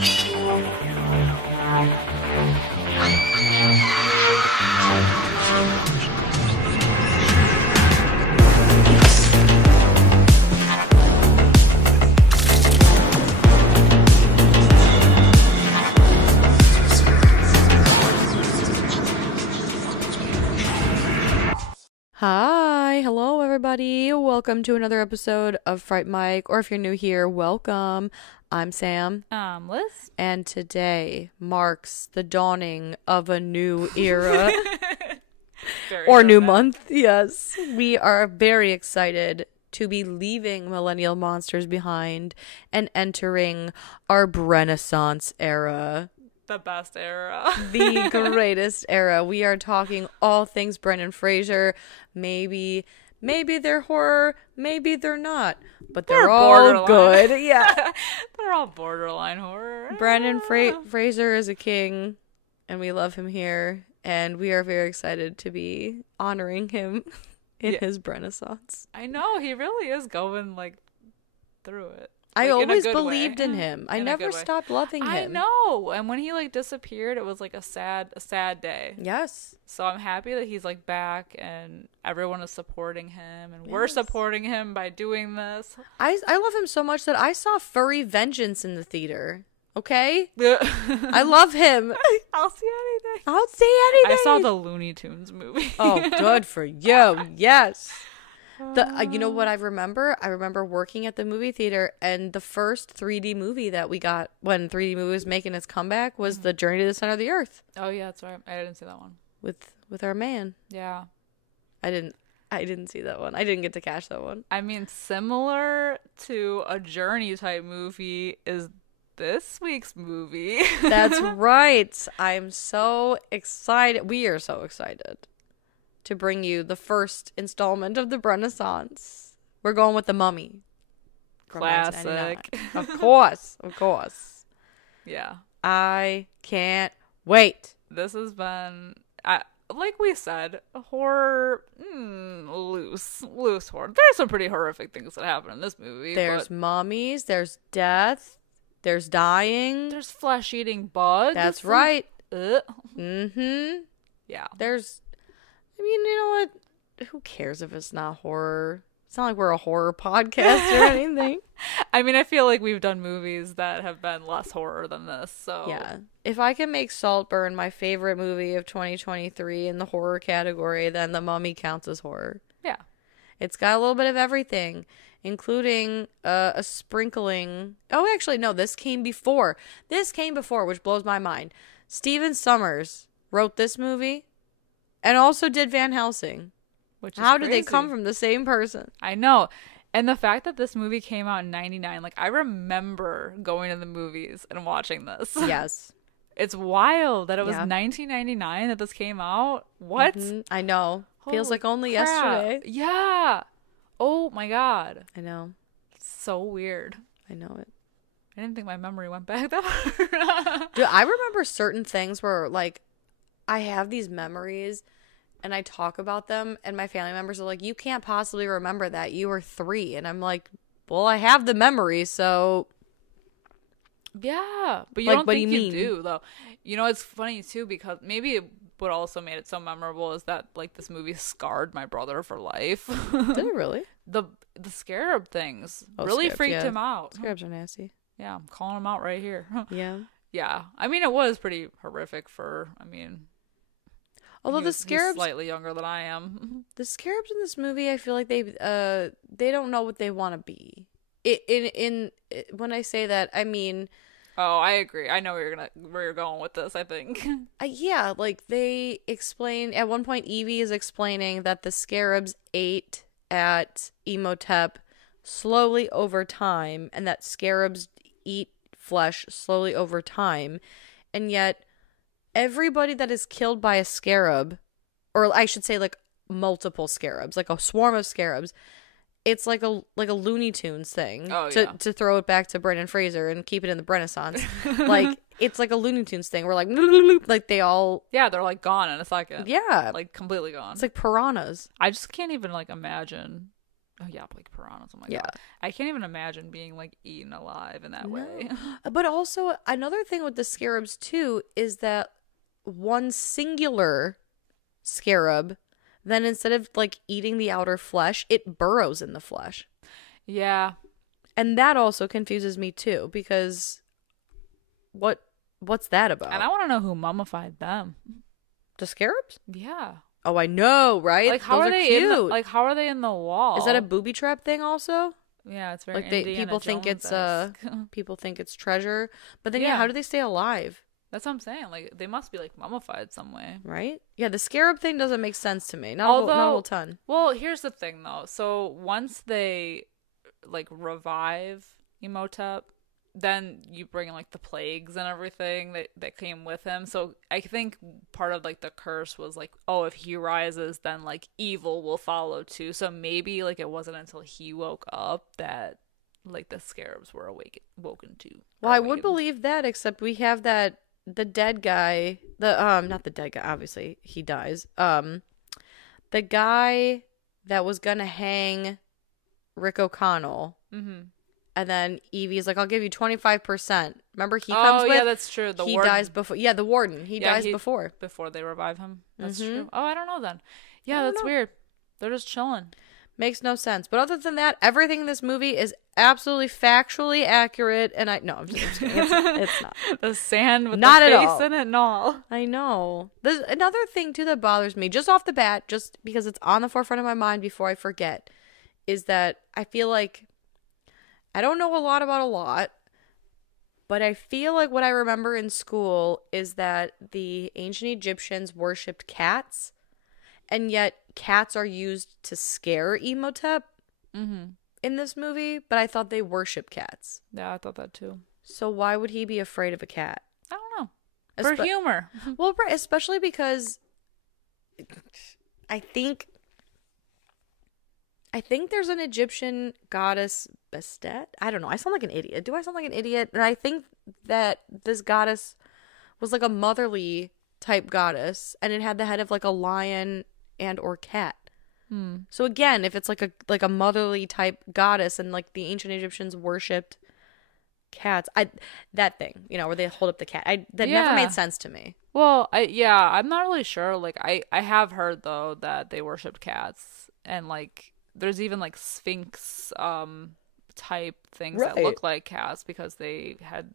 Hi, hello everybody. Welcome to another episode of Fright Mic, or if you're new here, welcome. I'm Sam. I'm Liz. And today marks the dawning of a new era. Or new month, yes. We are very excited to be leaving millennial monsters behind and entering our BRENAISSANCE era. The best era. The greatest era. We are talking all things Brendan Fraser. Maybe they're horror, maybe they're not, but they're all good. Yeah. They're all borderline horror. Brendan Fraser is a king, and we love him here, and we are very excited to be honoring him in his Renaissance. I know, he really is going through it. I always believed in him. I never stopped loving him. I know. And when he disappeared, it was a sad day. Yes. So I'm happy that he's back and everyone is supporting him and we're supporting him by doing this. I love him so much that I saw Furry Vengeance in the theater. Okay? I love him. I'll see anything. I saw the Looney Tunes movie. Oh, good for you. Yes. You know what I remember? I remember working at the movie theater, and the first 3D movie that we got when 3D movie was making its comeback was The Journey to the Center of the Earth. Oh yeah, that's right. I didn't see that one. With our man. Yeah. I didn't see that one. I didn't get to catch that one. I mean, similar to a Journey type movie is this week's movie. That's right. I'm so excited. We are so excited to bring you the first installment of the Renaissance. We're going with The Mummy. Classic. Of course. Yeah. I can't wait. This has been, like we said, horror, loose horror. There's some pretty horrific things that happen in this movie. There's mummies, there's death, there's dying. There's flesh-eating bugs. That's right. Ugh. Mm-hmm. Yeah. I mean, you know what? Who cares if it's not horror? It's not like we're a horror podcast or anything. I mean, I feel like we've done movies that have been less horror than this, so. Yeah. If I can make Saltburn my favorite movie of 2023 in the horror category, then The Mummy counts as horror. Yeah. It's got a little bit of everything, including a sprinkling. Oh, actually, no, this came before. Which blows my mind. Stephen Sommers wrote this movie. And also did Van Helsing. How did they come from the same person? I know. And the fact that this movie came out in 99, I remember going to the movies and watching this. Yes. It's wild that it was 1999 that this came out. What? Mm-hmm. I know. Feels Holy like only crap. yesterday. Yeah. Oh my God. I know. It's so weird. I know it. I didn't think my memory went back that far. Dude, I remember certain things where, I have these memories and I talk about them and my family members are like, you can't possibly remember that. You were 3. And I'm like, well, I have the memory, so. Yeah. But you don't think you do, though. You know, it's funny, too, because maybe what also made it so memorable is that, this movie scarred my brother for life. Did it really? The scarab things really freaked him out. Scarabs are nasty. Yeah, I'm calling them out right here. Yeah. Yeah. I mean, it was pretty horrific although the scarabs, he's slightly younger than I am. The scarabs in this movie, I feel like they don't know what they want to be. When I say that, I mean. Oh, I agree. I know where you're going with this, I think. Yeah, they explain at one point. Evie is explaining that the scarabs ate at Imhotep slowly over time, and that scarabs eat flesh slowly over time, and yet. Everybody that is killed by a scarab, or I should say multiple scarabs, a swarm of scarabs, it's like a Looney Tunes thing. Oh, to throw it back to Brendan Fraser and keep it in the Renaissance. It's like a Looney Tunes thing where they all. Yeah, they're gone in a second. Yeah. Completely gone. It's like piranhas. I just can't even imagine Oh yeah, like piranhas. Oh my Yeah. god, I can't even imagine being like eaten alive in that way. But also another thing with the scarabs too is that one singular scarab, then instead of like eating the outer flesh, it burrows in the flesh. Yeah, And that also confuses me too, because what's that about? and I want to know who mummified them. The scarabs? Yeah, Oh, I know, right? like how Those are they cute. in the, like how are they in the wall? Is that a booby trap thing also? Yeah, it's very Like Indiana people think it's Jones-esque. people think it's treasure, but then Yeah. how do they stay alive? That's what I'm saying. Like they must be like mummified some way. Right? Yeah, the scarab thing doesn't make sense to me. Not a whole ton. Well, here's the thing though. So once they like revive Imhotep, then you bring in like the plagues and everything that came with him. So I think part of like the curse was like, oh, if he rises, then like evil will follow too. So maybe like it wasn't until he woke up that like the scarabs were woken to. Well, I would believe that, except we have the dead guy, not the dead guy, obviously he dies. The guy that was gonna hang Rick O'Connell. Mm-hmm. And then Evie's like, I'll give you 25%. Remember, he comes with... Oh, yeah, that's true. He dies before... Yeah, the warden. He dies before. Before they revive him. That's Mm-hmm. true. Oh, I don't know then. Yeah, that's weird. They're just chilling. Makes no sense. But other than that, everything in this movie is absolutely factually accurate. And No, I'm just kidding. It's not. The sand with Not the at face all. in it and all. I know. There's another thing, too, that bothers me. Just off the bat, just because it's on the forefront of my mind before I forget, is that I feel like... I don't know a lot about a lot, but I feel like what I remember in school is that the ancient Egyptians worshipped cats, and yet cats are used to scare Imhotep in this movie, but I thought they worship cats. Yeah, I thought that too. So why would he be afraid of a cat? I don't know. For humor. Well, right, especially because I think there's an Egyptian goddess, Bastet. I don't know. I sound like an idiot. Do I sound like an idiot? And I think that this goddess was like a motherly type goddess, and it had the head of like a lion and or cat. So again, if it's like a motherly type goddess, and like the ancient Egyptians worshipped cats, that thing, where they hold up the cat, never made sense to me. Well, I'm not really sure. Like I have heard though that they worshipped cats, and like there's even like Sphinx type things that look like cats because they had,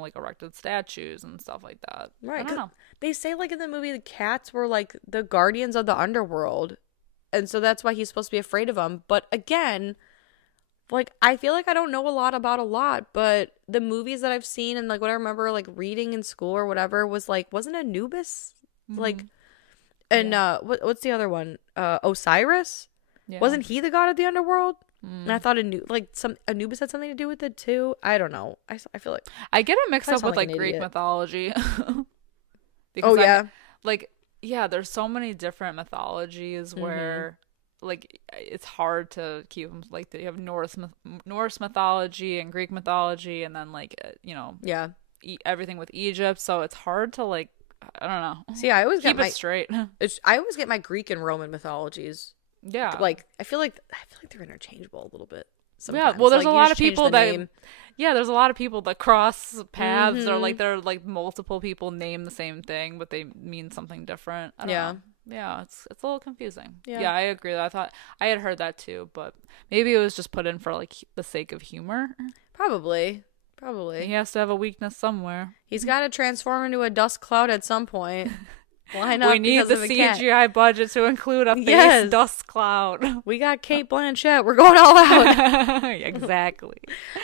like erected statues and stuff like that. Right. I don't know. They say like in the movie the cats were like the guardians of the underworld. And so that's why he's supposed to be afraid of them. But again, like I feel like I don't know a lot about a lot, but the movies that I've seen and like what I remember like reading in school or whatever was like, wasn't Anubis? Like, and what's the other one? Osiris? Yeah. Wasn't he the god of the underworld? And I thought Anubis had something to do with it too. I don't know. I feel like I get it mixed up with like like Greek idiot. mythology. There's so many different mythologies where like it's hard to keep them. Like you have Norse mythology and Greek mythology, and then like everything with Egypt. So it's hard to like, I don't know. See, I always keep it straight. I always get my Greek and Roman mythologies. Yeah, like I feel like they're interchangeable a little bit. Sometimes. Yeah, well, there's a lot of people that. Yeah, there's a lot of people that cross paths, or like they're like multiple people name the same thing, but they mean something different. I don't know. Yeah, it's a little confusing. Yeah, I agree. I thought I had heard that too, but maybe it was just put in for like the sake of humor. Probably. He has to have a weakness somewhere. He's got to transform into a dust cloud at some point. Why not? We need the CGI budget to include a face dust cloud. We got Kate Blanchett. We're going all out. Exactly.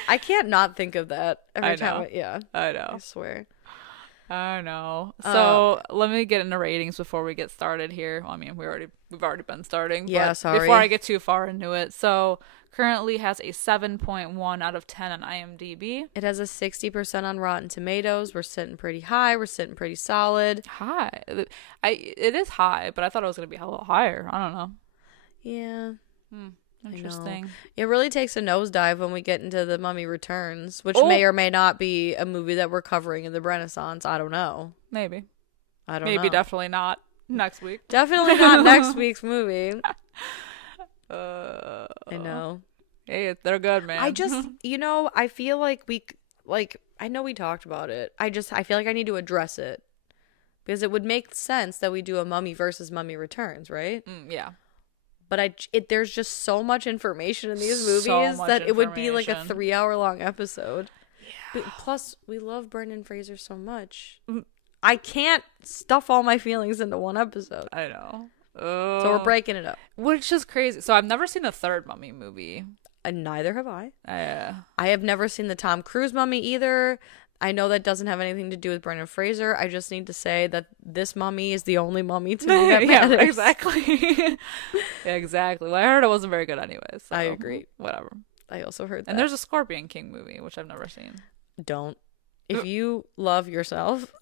I can't not think of that every time. I know. I swear. I know. So let me get into ratings before we get started here. Well, I mean, we've already been starting. Yeah, sorry. Before I get too far into it, so currently has a 7.1 out of 10 on IMDb. It has a 60% on Rotten Tomatoes. We're sitting pretty high. We're sitting pretty solid. High. It is high, but I thought it was going to be a little higher. I don't know. Yeah. Interesting. It really takes a nosedive when we get into The Mummy Returns, which may or may not be a movie that we're covering in the Renaissance. I don't know. Maybe. I don't know. Maybe definitely not next week. Definitely not next week's movie. I know. Hey, they're good, man. I just, I feel like I know we talked about it. I feel like I need to address it. Because it would make sense that we do a Mummy versus Mummy Returns, right? Yeah. But there's just so much information in these movies So that it would be like a information. 3-hour long episode. Yeah. Plus, we love Brendan Fraser so much. I can't stuff all my feelings into one episode. I know. So we're breaking it up. Which is crazy. So I've never seen the third Mummy movie. And neither have I. Yeah. I have never seen the Tom Cruise Mummy either. I know that doesn't have anything to do with Brendan Fraser. I just need to say that this mummy is the only mummy to me that matters. Yeah, exactly. Exactly. Well, I heard it wasn't very good anyways. So I agree. Whatever. I also heard that. And there's a Scorpion King movie, which I've never seen. Don't. If you love yourself.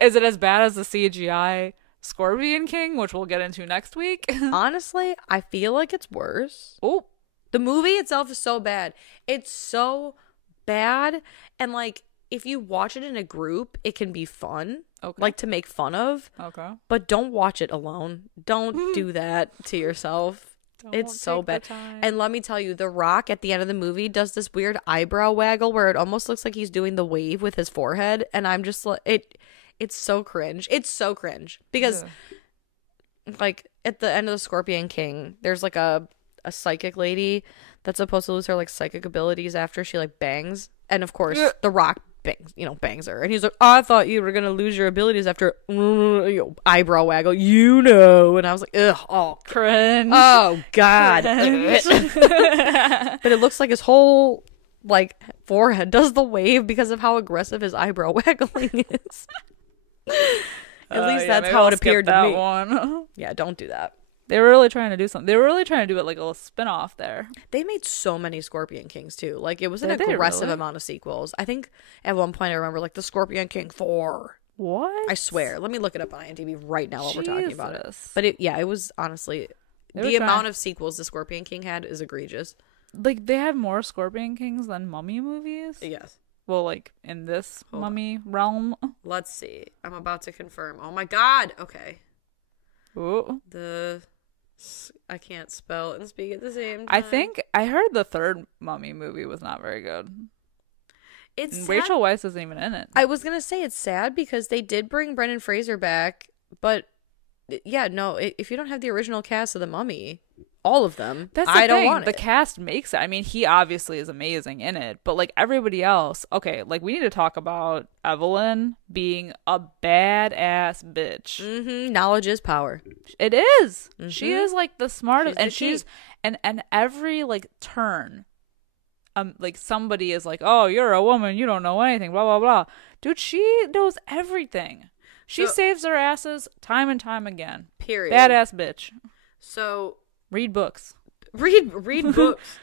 Is it as bad as the CGI Scorpion King, which we'll get into next week? Honestly, I feel like it's worse. Oh. The movie itself is so bad. It's so bad. And like, if you watch it in a group, it can be fun. Okay. Like to make fun of. Okay. But don't watch it alone. Don't do that to yourself. It's so bad. And let me tell you, The Rock at the end of the movie does this weird eyebrow waggle where it almost looks like he's doing the wave with his forehead. And I'm just like, it's so cringe. It's so cringe. Because like at the end of the Scorpion King, there's like a psychic lady that's supposed to lose her like psychic abilities after she like bangs. And of course, The Rock bangs her. And he's like, I thought you were going to lose your abilities after eyebrow waggle, And I was like, ugh, oh, cringe. Oh, God. But it looks like his whole, like, forehead does the wave because of how aggressive his eyebrow waggling is. At least that's how it appeared to me. One. Yeah, don't do that. They were really trying to do something. They were really trying to do it like a little spin-off there. They made so many Scorpion Kings, too. Like, it was an Did they aggressive really? amount of sequels. I think at one point I remember, like, the Scorpion King 4. What? I swear. Let me look it up on IMDb right now while we're talking about it. Jesus. But it was honestly, the amount of sequels the Scorpion King had is egregious. Like, they have more Scorpion Kings than Mummy movies? Yes. Well, like, in this Mummy realm? Let's see. I'm about to confirm. Oh my God. Okay. Ooh. I can't spell and speak at the same time. I think I heard the third Mummy movie was not very good. It's sad. Rachel Weisz isn't even in it. I was going to say it's sad because they did bring Brendan Fraser back, but yeah, no, if you don't have the original cast of the Mummy, all of them, That's the I don't thing. want it. The cast makes it. I mean, he obviously is amazing in it, but like everybody else, okay, like we need to talk about Evelyn being a badass bitch. Mm-hmm. Knowledge is power. It is. Mm-hmm. She is like the smartest, She's the and every like turn, like somebody is like, oh, you're a woman, you don't know anything, blah blah blah. Dude, she knows everything. She saves her asses time and time again. Period. Badass bitch. So read books. Read books.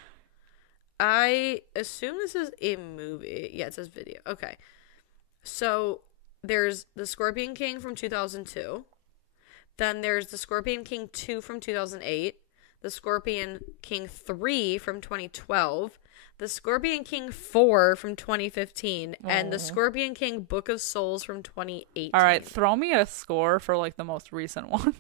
I assume this is a movie. Yeah, it says video. Okay. So there's the Scorpion King from 2002. Then there's the Scorpion King 2 from 2008. The Scorpion King 3 from 2012. The Scorpion King 4 from 2015. And the Scorpion King Book of Souls from 2018. All right, throw me a score for like the most recent one.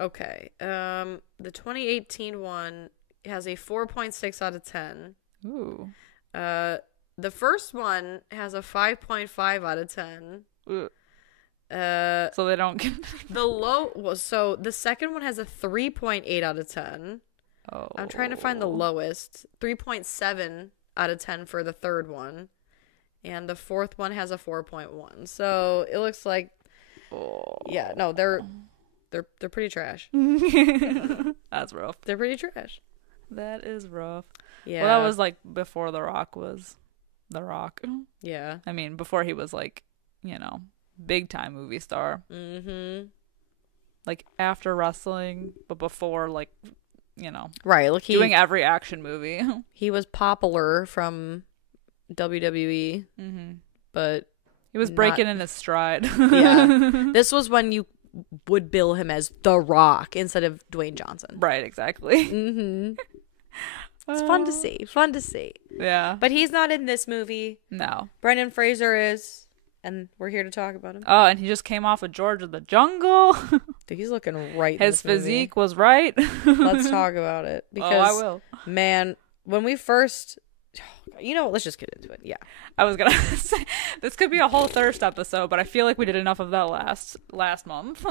Okay. The 2018 one has a 4.6 out of 10. Ooh. The first one has a 5.5 out of 10. Ooh. So they don't get so the second one has a 3.8 out of 10. Oh. I'm trying to find the lowest. 3.7 out of 10 for the third one. And the fourth one has a 4.1. So it looks like yeah, no, they're pretty trash. That's rough. They're pretty trash. That is rough. Yeah. Well, that was like before The Rock was The Rock. Yeah. I mean, before he was like, big time movie star. Mm-hmm. Like after wrestling, but before like, right. Like doing every action movie. He was popular from WWE, but he was breaking in his stride. Yeah. This was when you would bill him as The Rock instead of Dwayne Johnson. Right, exactly. Mm-hmm. It's fun to see. Fun to see. Yeah. But he's not in this movie. No. Brendan Fraser is. and we're here to talk about him. Oh, and he just came off of George of the Jungle. Dude, he's looking right. His physique was right. Let's talk about it because I will. Man, when we first, let's just get into it. Yeah, I was gonna say this could be a whole thirst episode, but I feel like we did enough of that last month.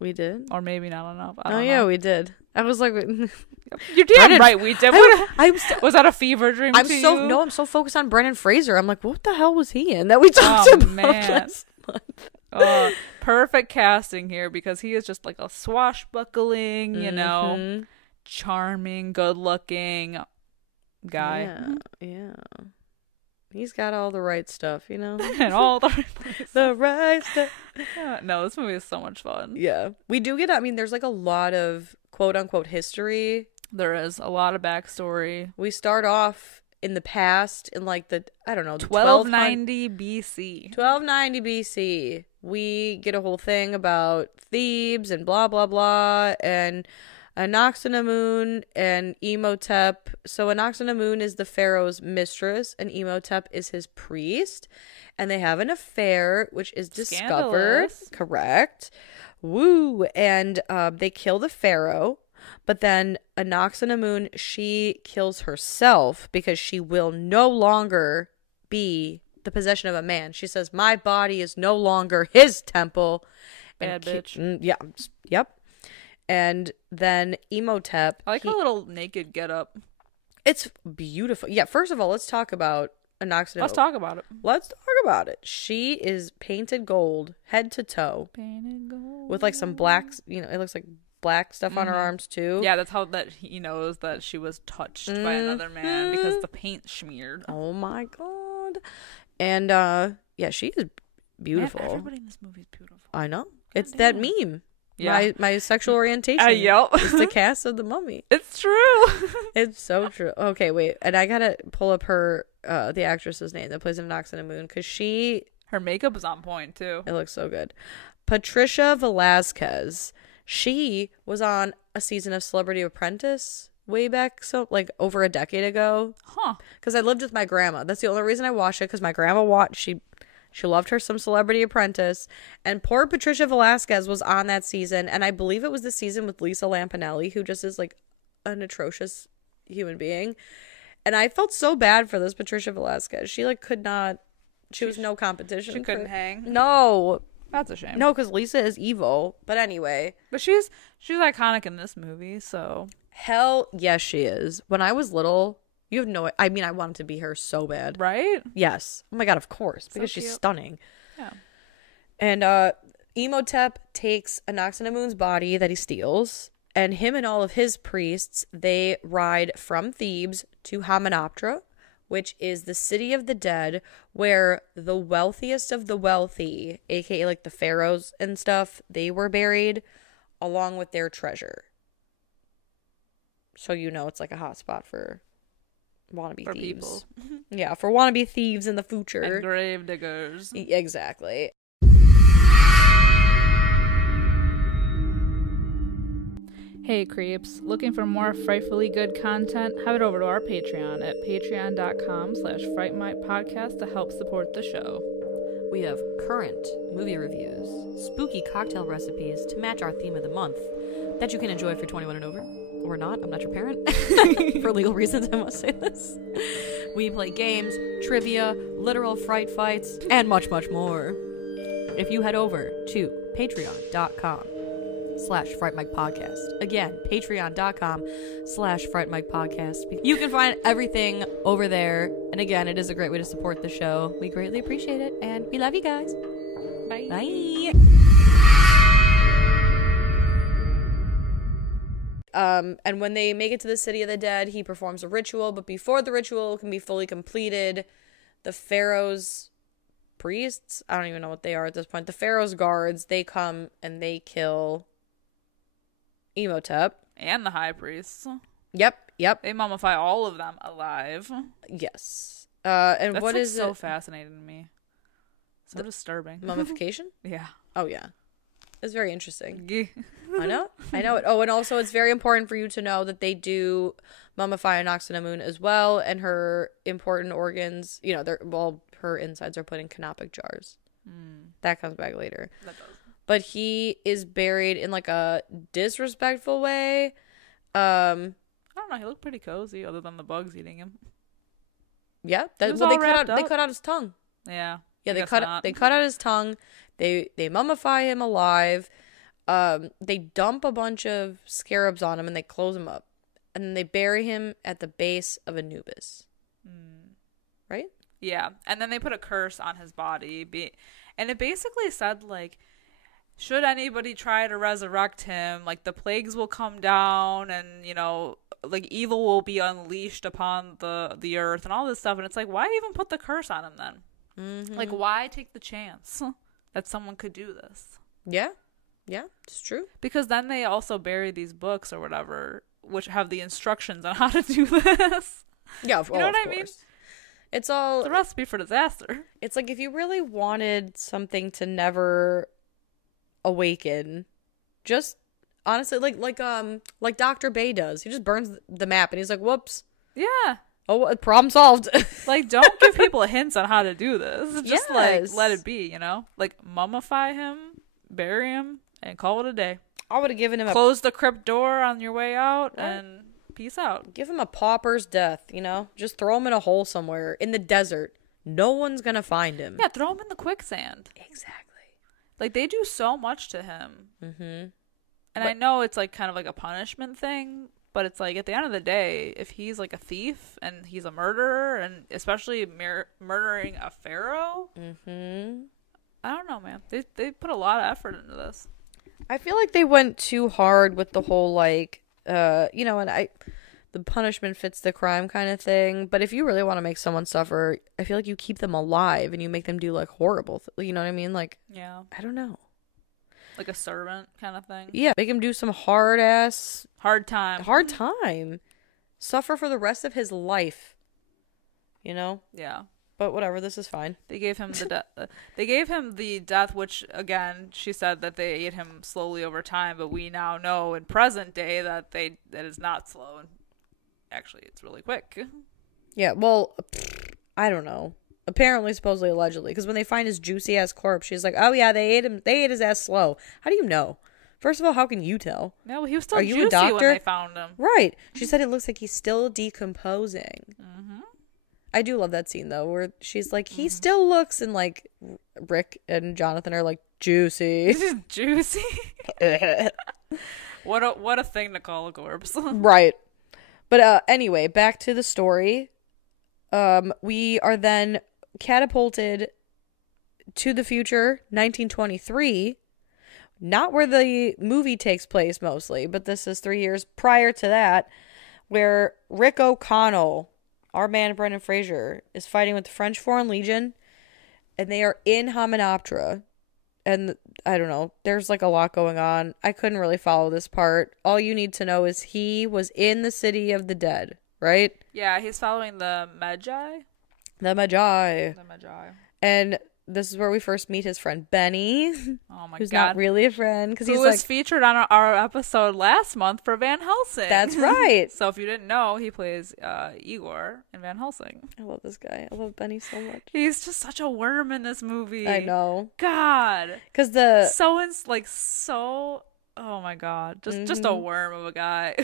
We did, or maybe not enough. I don't know. Yeah, we did. I was like, you're damn right, we did. Was that a fever dream? I'm so focused on Brendan Fraser. I'm like, what the hell was he in that we talked about last month? Perfect casting here because he is just like a swashbuckling, charming, good-looking guy. Yeah. He's got all the right stuff, and all the right stuff. Yeah, no, this movie is so much fun. Yeah. We do get, there's like a lot of quote-unquote history. There is a lot of backstory. We start off in the past in like the, 1290 BC. 1290 BC. We get a whole thing about Thebes and blah, blah, blah, and Anaxinamun and Imhotep. So Anaxinamun is the pharaoh's mistress, and Imhotep is his priest, and they have an affair, which is discovered. Scandalous. Correct. Woo! And they kill the pharaoh, but then Anaxinamun, she kills herself because she will no longer be the possession of a man. She says, "My body is no longer his temple." Bad bitch. Yeah. Yep. And then Imhotep. I like her little naked getup. It's beautiful. Yeah, first of all, let's talk about Anaxinamun. Let's talk about it. She is painted gold, head to toe. Painted gold. With like some black, it looks like black stuff on her arms too. Yeah, that's how that he knows that she was touched by another man because the paint smeared. Oh my God. And yeah, she is beautiful. Man, everybody in this movie is beautiful. I know. It's that meme. Yeah. My sexual orientation yep. is the cast of the Mummy. It's true. It's so true. Okay, wait. And I gotta pull up her, the actress's name that plays in Anaxinamun because her makeup is on point too. It looks so good. Patricia Velasquez. She was on a season of Celebrity Apprentice way back, so like over a decade ago. Huh. Because I lived with my grandma. That's the only reason I watched it, because my grandma watched, she loved her some Celebrity Apprentice, and poor Patricia Velasquez was on that season, and I believe it was the season with Lisa Lampanelli, who just is like an atrocious human being, and I felt so bad for this Patricia Velasquez. She like could not, she was no competition. She couldn't hang. No. That's a shame. No, because Lisa is evil, but anyway. But she's iconic in this movie, so. Hell yes, she is. When I was little, you have no, I wanted to be her so bad. Right? Yes. Oh my God, of course. Because so she's stunning. Yeah. And Imhotep takes Anaxinamun's body that he steals, and him and all of his priests, they ride from Thebes to Hamunaptra, which is the city of the dead, where the wealthiest of the wealthy, aka like the pharaohs and stuff, they were buried along with their treasure. So it's like a hot spot for wannabe thieves. People. Yeah, for wannabe thieves in the future. And grave diggers. Exactly. Hey creeps, looking for more frightfully good content? Head over to our Patreon at patreon.com/Fright Mic podcast to help support the show. We have current movie reviews, spooky cocktail recipes to match our theme of the month that you can enjoy if you're 21 and over. Or not, I'm not your parent. For legal reasons, I must say this. We play games, trivia, literal fright fights, and much, much more. If you head over to patreon.com/Fright Mic podcast. Again, patreon.com/Fright Mic podcast. You can find everything over there. And again, it is a great way to support the show. We greatly appreciate it. And we love you guys. Bye. Bye. And when they make it to the city of the dead, he performs a ritual, but before the ritual can be fully completed, the pharaoh's priests, I don't even know what they are at this point, the pharaoh's guards, they come and they kill Imhotep. And the high priests. Yep. They mummify all of them alive. Yes. And that's what like is so it? fascinating to me. So disturbing. Mummification? Yeah. Oh, yeah. It's very interesting. I know it. Oh, and also it's very important for you to know that they do mummify Anaxinamun as well, and her important organs, her insides are put in canopic jars. Mm. That comes back later. That does. But he is buried in like a disrespectful way. I don't know. He looked pretty cozy, other than the bugs eating him. Yeah, He was all wrapped they up. cut out his tongue. Yeah. Yeah, I they guess cut not. they cut out his tongue. They mummify him alive. They dump a bunch of scarabs on him and they close him up, and then they bury him at the base of Anubis. Right? Yeah, and then they put a curse on his body, and it basically said, like, should anybody try to resurrect him, like, the plagues will come down, and, you know, like, evil will be unleashed upon the earth, and all this stuff, and it's like, why even put the curse on him then? Mm-hmm. Like, why take the chance that someone could do this? Yeah, it's true. Because then they also bury these books or whatever, which have the instructions on how to do this. Yeah, you know what I mean? It's all the recipe for disaster. It's like if you really wanted something to never awaken, just honestly, like Dr. Bay does. He just burns the map, and he's like, "Whoops! Yeah. Oh, problem solved." Like, don't give people hints on how to do this. Just Yes. like let it be, you know. Like, mummify him, bury him, and call it a day. I would have given him Close the crypt door on your way out, and peace out. give him a pauper's death. You know, just throw him in a hole somewhere in the desert. No one's gonna find him. Yeah, throw him in the quicksand. Exactly. Like, they do so much to him. Mm-hmm. And I know it's like kind of like a punishment thing, but it's like at the end of the day, if he's like a thief and he's a murderer, and especially murdering a pharaoh, Mm-hmm. I don't know, man. They put a lot of effort into this. I feel like they went too hard with the whole like, you know, and the punishment fits the crime kind of thing. But if you really want to make someone suffer, I feel like you keep them alive and you make them do like horrible, you know what I mean? Like, Yeah. I don't know. Like a servant kind of thing. Yeah, make him do some hard time, suffer for the rest of his life. You know? Yeah. But whatever, this is fine. They gave him they gave him the death, which again she said that they ate him slowly over time, but we now know in present day that is not slow, and actually it's really quick. Yeah, well, I don't know. Apparently, supposedly, allegedly, because when they find his juicy ass corpse, she's like, "Oh yeah, they ate his ass slow." How do you know? First of all, how can you tell? No, he was still Are you a juicy doctor? when they found him. Right. She said it looks like he's still decomposing. Mm-hmm. I do love that scene though, where she's like, he still looks, and like Rick and Jonathan are like, juicy. Juicy. What a thing to call a corpse. Right. But anyway, back to the story. We are then catapulted to the future, 1923. Not where the movie takes place mostly, but this is 3 years prior to that, where Rick O'Connell, our man Brendan Fraser, is fighting with the French Foreign Legion, and they are in Hymenoptera. And I don't know, there's like a lot going on. I couldn't really follow this part. All you need to know is he was in the city of the dead, right? Yeah, he's following the Magi. The Magi. The Magi. And this is where we first meet his friend Benny. Oh my who's God. not really a friend, because Who he's was like featured on our episode last month for Van Helsing. That's right. So if you didn't know, he plays Igor in Van Helsing. I love this guy. I love Benny so much. He's just such a worm in this movie. I know. God. Because the oh my God, just a worm of a guy.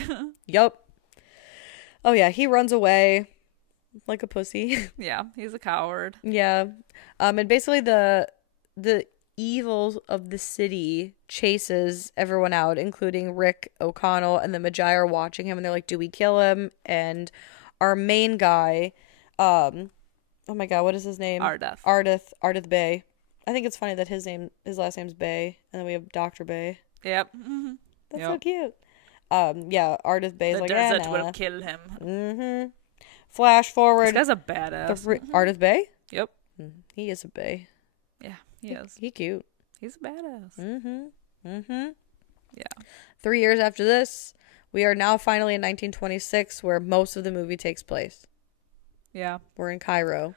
Yup. Oh yeah, he runs away like a pussy. Yeah, he's a coward. Yeah. And basically the evil of the city chases everyone out, including Rick O'Connell, and the Magi are watching him, and they're like, do we kill him? And our main guy, oh my God, what is his name? Ardith Bay. I think it's funny that his last name's Bay, and then we have Dr. Bay. Yep. Mm-hmm. That's so cute. Yeah, Ardith Bay's like, desert nah. would have killed him. Mm-hmm. Flash forward. This guy's a badass. Ardith Bay? Yep. He is a bay. Yeah, he is. He cute. He's a badass. Mm-hmm. Mm-hmm. Yeah. 3 years after this, we are now finally in 1926, where most of the movie takes place. Yeah. We're in Cairo.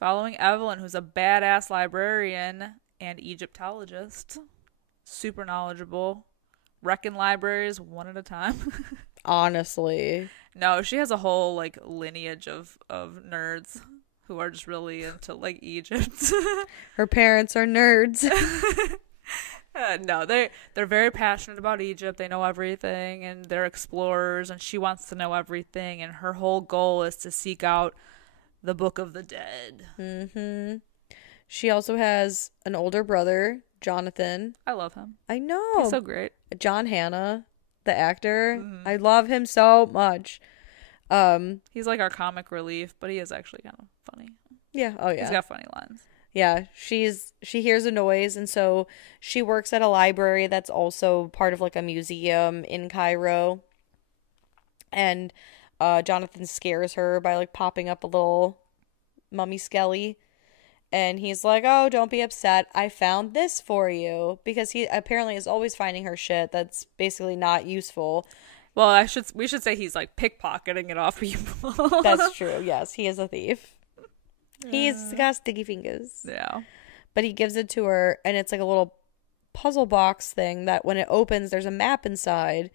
Following Evelyn, who's a badass librarian and Egyptologist. Super knowledgeable. Wrecking libraries one at a time. Honestly. No, she has a whole like lineage of nerds who are just really into like Egypt. Her parents are nerds. No, they're very passionate about Egypt. They know everything, and they're explorers, and she wants to know everything, and her whole goal is to seek out the Book of the Dead. Mm-hmm. She also has an older brother, Jonathan. I love him. I know. He's so great. John Hannah, the actor. I love him so much. He's like our comic relief, but he is actually kind of funny. Yeah. Oh, yeah. He's got funny lines. Yeah. She hears a noise, and so she works at a library that's also part of like a museum in Cairo. And Jonathan scares her by like popping up a little mummy skelly. And he's like, oh, don't be upset. I found this for you. Because he apparently is always finding her shit that's basically not useful. Well, we should say he's like pickpocketing it off people. That's true. Yes, he is a thief. He's got sticky fingers. Yeah. But he gives it to her, and it's like a little puzzle box thing that when it opens, there's a map inside.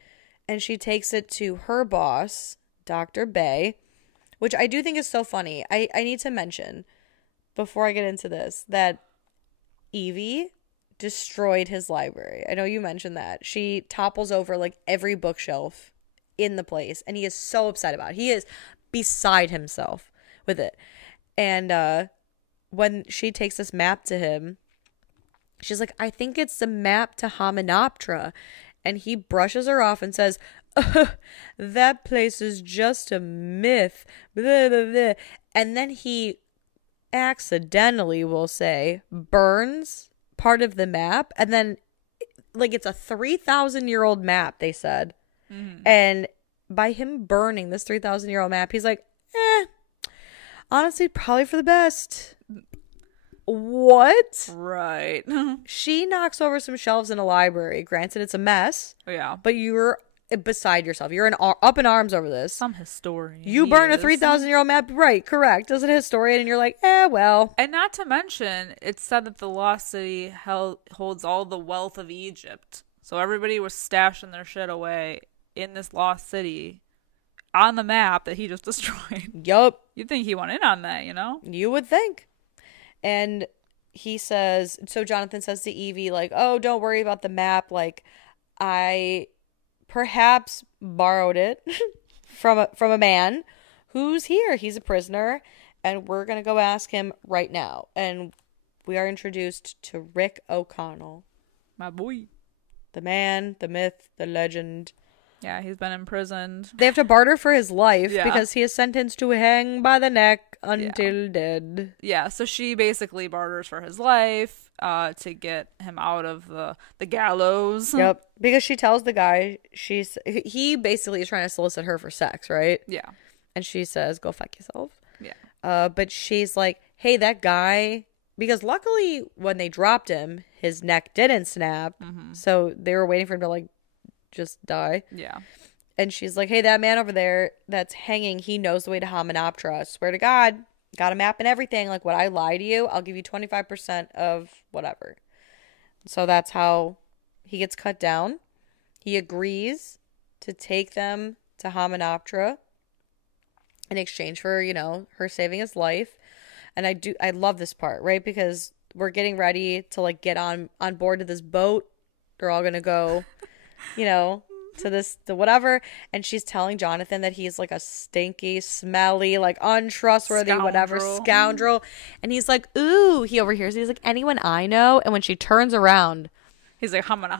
And she takes it to her boss, Dr. Bay, which I do think is so funny. I need to mention, before I get into this, that Evie destroyed his library. I know you mentioned that. She topples over like every bookshelf in the place, and he is so upset about it. He is beside himself with it. And when she takes this map to him, she's like, I think it's the map to Hymenoptera. And he brushes her off and says, that place is just a myth. Blah, blah, blah. And then he accidentally, we'll say, burns part of the map. And then, like, it's a 3,000-year-old map, they said. And by him burning this 3,000-year-old map, he's like, honestly, probably for the best. What? Right. She knocks over some shelves in a library. Granted, it's a mess. Yeah. But you're beside yourself. You're up in arms over this. Some historian. You burn a 3,000-year-old map. Right, correct. As a historian, and you're like, well. And not to mention, it's said that the Lost City holds all the wealth of Egypt. So everybody was stashing their shit away in this Lost City on the map that he just destroyed. Yup. You'd think he went in on that, you know? You would think. And he says, so Jonathan says to Evie, like, oh, don't worry about the map. Like, I perhaps borrowed it from a man who's here. He's a prisoner, and we're going to go ask him right now. And we are introduced to Rick O'Connell. My boy. The man, the myth, the legend. Yeah, he's been imprisoned. They have to barter for his life because he is sentenced to hang by the neck until dead. Yeah, so she basically barters for his life to get him out of the gallows. Yep, because she tells the guy he basically is trying to solicit her for sex, right? Yeah. And she says, go fuck yourself. Yeah. But she's like, hey, that guy, because luckily when they dropped him, his neck didn't snap. So they were waiting for him to like just die. Yeah. And she's like, hey, that man over there that's hanging, he knows the way to Hymenoptera. I swear to God, got a map and everything. Like, would I lie to you? I'll give you 25% of whatever. So that's how he gets cut down. He agrees to take them to Hymenoptera in exchange for, her saving his life. And I love this part, right? Because we're getting ready to like get on board to this boat. They're all gonna go, to whatever. And she's telling Jonathan that he's like a stinky, smelly, like untrustworthy, whatever scoundrel. And he's like, ooh, he overhears. He's like, anyone I know? And when she turns around, he's like, humana.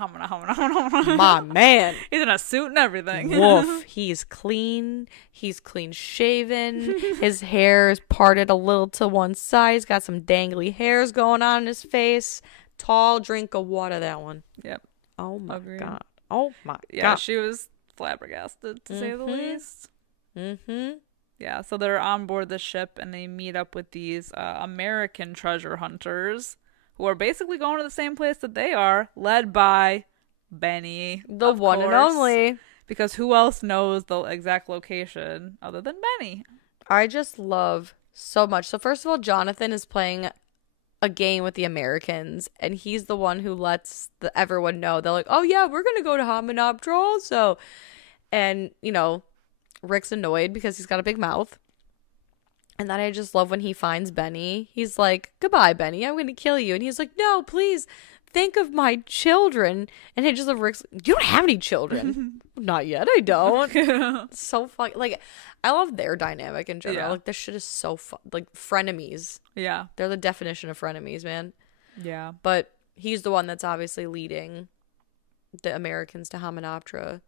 My man. He's in a suit and everything. Woof. He's clean. He's clean shaven. His hair is parted a little to one side. He's got some dangly hairs going on in his face. Tall drink of water, that one. Yep. Oh my Agreed. God. Oh my God. Yeah, she was flabbergasted, to say the least. Yeah, so they're on board the ship and they meet up with these American treasure hunters who are basically going to the same place that they are, led by Benny. The one and only. Because who else knows the exact location other than Benny? I just love so much. So first of all, Jonathan is playing a game with the Americans, and he's the one who lets everyone know. They're like, oh yeah, we're gonna go to Hymenoptera also. And Rick's annoyed because he's got a big mouth, And then I just love when he finds Benny. He's like, goodbye, Benny. I'm going to kill you. And he's like, no, please think of my children. And I just love Rick's, you don't have any children. Not yet. I don't. It's so fun. Like, I love their dynamic in general. Yeah. Like, this shit is so fun. Like, frenemies. Yeah. They're the definition of frenemies, man. Yeah. But he's the one that's obviously leading the Americans to Hamunaptra.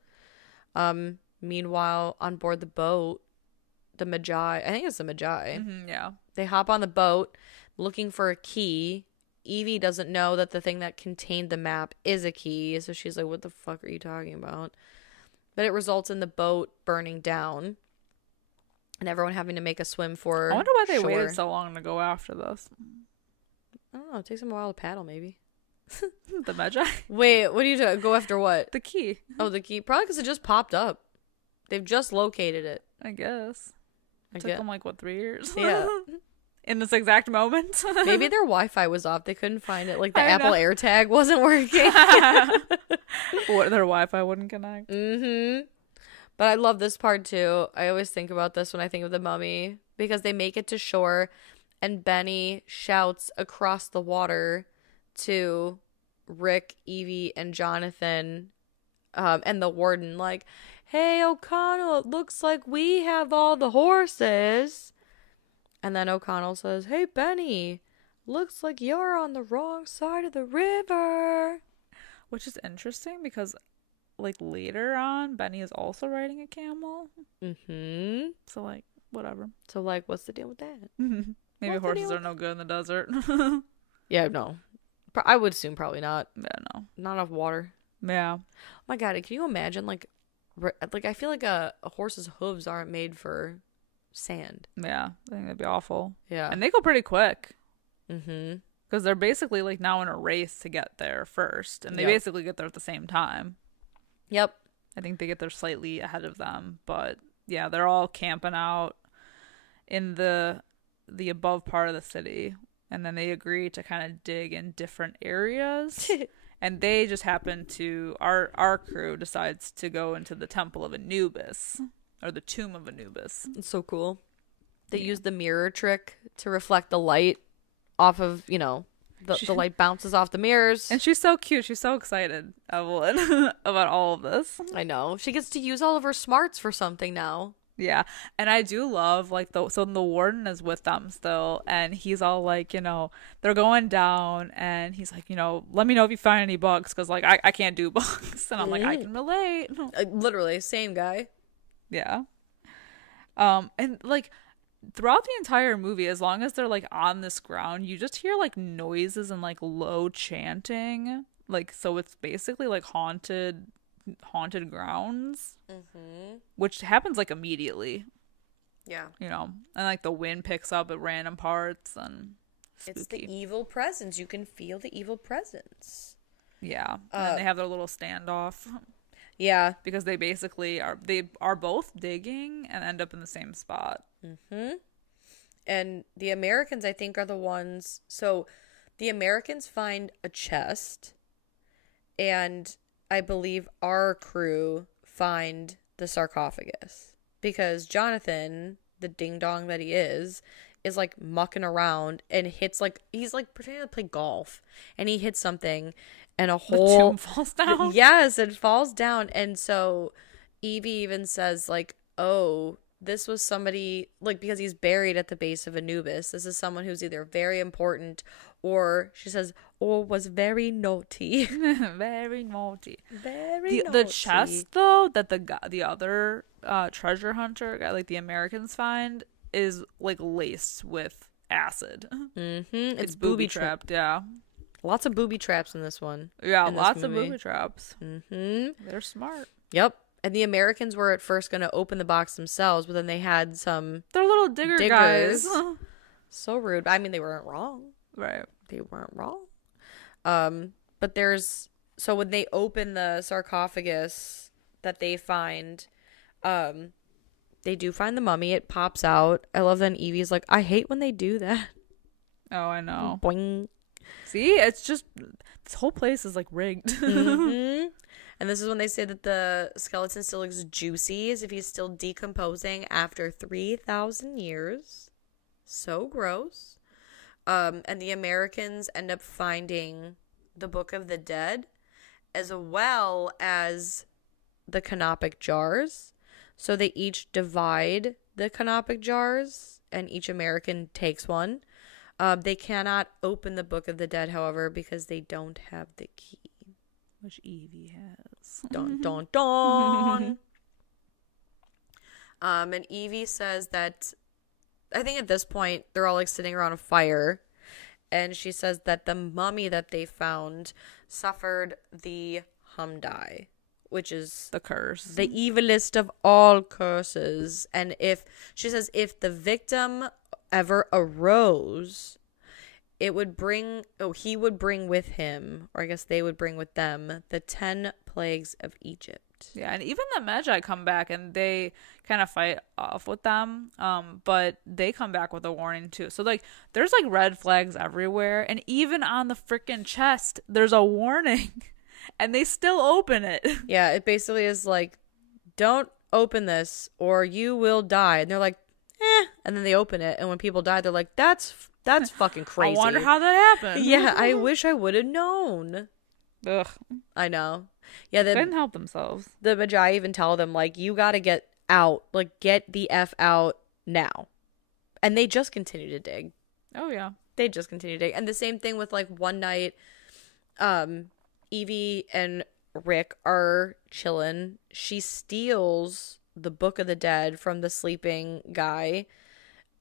Meanwhile, on board the boat, the Magi, I think it's the Magi. Yeah. They hop on the boat looking for a key. Evie doesn't know that the thing that contained the map is a key, so she's like, what the fuck are you talking about? But it results in the boat burning down and everyone having to make a swim for I wonder why they shore. waited so long to go after this. I don't know. It takes them a while to paddle, maybe. The Magi? Wait, what are you doing? Go after what? The key. Oh, the key? Probably because it just popped up. They've just located it. I guess. I It took them like, what, 3 years? Yeah. In this exact moment? Maybe their Wi-Fi was off. They couldn't find it. Like the I Apple know. AirTag wasn't working. What, their Wi-Fi wouldn't connect? Mm-hmm. But I love this part too. I always think about this when I think of the Mummy because they make it to shore and Benny shouts across the water to Rick, Evie, and Jonathan and the warden like, hey, O'Connell, it looks like we have all the horses. And then O'Connell says, hey, Benny, looks like you're on the wrong side of the river. Which is interesting because, like, later on, Benny is also riding a camel. Mm-hmm. So, like, whatever. So, like, what's the deal with that? Maybe What's the horses deal are no good in the desert. Yeah, no. I would assume probably not. Yeah, no. Not enough water. Yeah. Oh my God, can you imagine, like I feel like a horse's hooves aren't made for sand. Yeah. I think that'd be awful. Yeah. And they go pretty quick. Mm-hmm. Because they're basically, like, now in a race to get there first. And they Yep. basically get there at the same time. Yep. I think they get there slightly ahead of them. But, yeah, they're all camping out in the above part of the city. And then they agree to kind of dig in different areas. And they just happen to, our crew decides to go into the temple of Anubis. Or the tomb of Anubis. It's so cool. They use the mirror trick to reflect the light off of, the light bounces off the mirrors. And she's so cute. She's so excited, Evelyn, about all of this. I know. She gets to use all of her smarts for something now. Yeah. And I do love, like, so the warden is with them still. And he's all like, they're going down. And he's like, let me know if you find any bugs. Because, like, I can't do bugs. And I'm like, I can relate. Literally, same guy. Yeah. And, like, throughout the entire movie, as long as they're, like, on this ground, you just hear, like, noises and, like, low chanting. Like, so it's basically, like, haunted grounds. Mm-hmm. Which happens, like, immediately. Yeah. And, like, the wind picks up at random parts and spooky. It's the evil presence. You can feel the evil presence. Yeah. And they have their little standoff. Yeah. Because they basically are both digging and end up in the same spot. Mm-hmm. And the Americans, I think, are the ones. So the Americans find a chest, and I believe our crew find the sarcophagus because Jonathan, the ding dong that he is like mucking around and hits, like, he's like pretending to play golf, and he hits something. And a whole the tomb falls down. Yes, it falls down. And so Evie even says, like, oh, this was somebody, like, because he's buried at the base of Anubis. This is someone who's either very important or, she says, or was very naughty. Very naughty. Very naughty. The chest, though, that the other treasure hunter guy, like the Americans find, is, like, laced with acid. Mm-hmm. It's booby trapped, yeah. Lots of booby traps in this one. Yeah, lots of booby traps. Mm-hmm. They're smart. Yep. And the Americans were at first going to open the box themselves, but then they had some... They're little diggers. Guys. So rude. I mean, they weren't wrong. Right. They weren't wrong. But there's... So when they open the sarcophagus that they find, they do find the mummy. It pops out. I love that Evie's like, I hate when they do that. Oh, I know. Boing. See, it's just, this whole place is, like, rigged. Mm-hmm. And this is when they say that the skeleton still looks juicy as if he's still decomposing after 3,000 years. So gross. And the Americans end up finding the Book of the Dead as well as the canopic jars. So they each divide the canopic jars and each American takes one. They cannot open the Book of the Dead, however, because they don't have the key. Which Evie has. Dun, dun, dun. And Evie says that, I think at this point, they're all like sitting around a fire. And she says that the mummy that they found suffered the Humdai, which is The curse. the evilest of all curses. And she says, if the victim ever arose, he would bring with him, or I guess they would bring with them, the 10 plagues of Egypt. Yeah, and even the Magi come back and they kind of fight off with them, but they come back with a warning too. So like, there's like red flags everywhere, and even on the freaking chest, there's a warning, and they still open it. Yeah, it basically is like, don't open this or you will die. And they're like, and then they open it, and when people die, they're like, that's fucking crazy. I wonder how that happened. Yeah, I wish I would have known. Ugh. I know. Yeah, They didn't help themselves. the Magi even tell them, like, you gotta get out. Like, get the F out now. And they just continue to dig. Oh, yeah. They just continue to dig. And the same thing with, like, one night, Evie and Rick are chilling. She steals the Book of the Dead from the sleeping guy.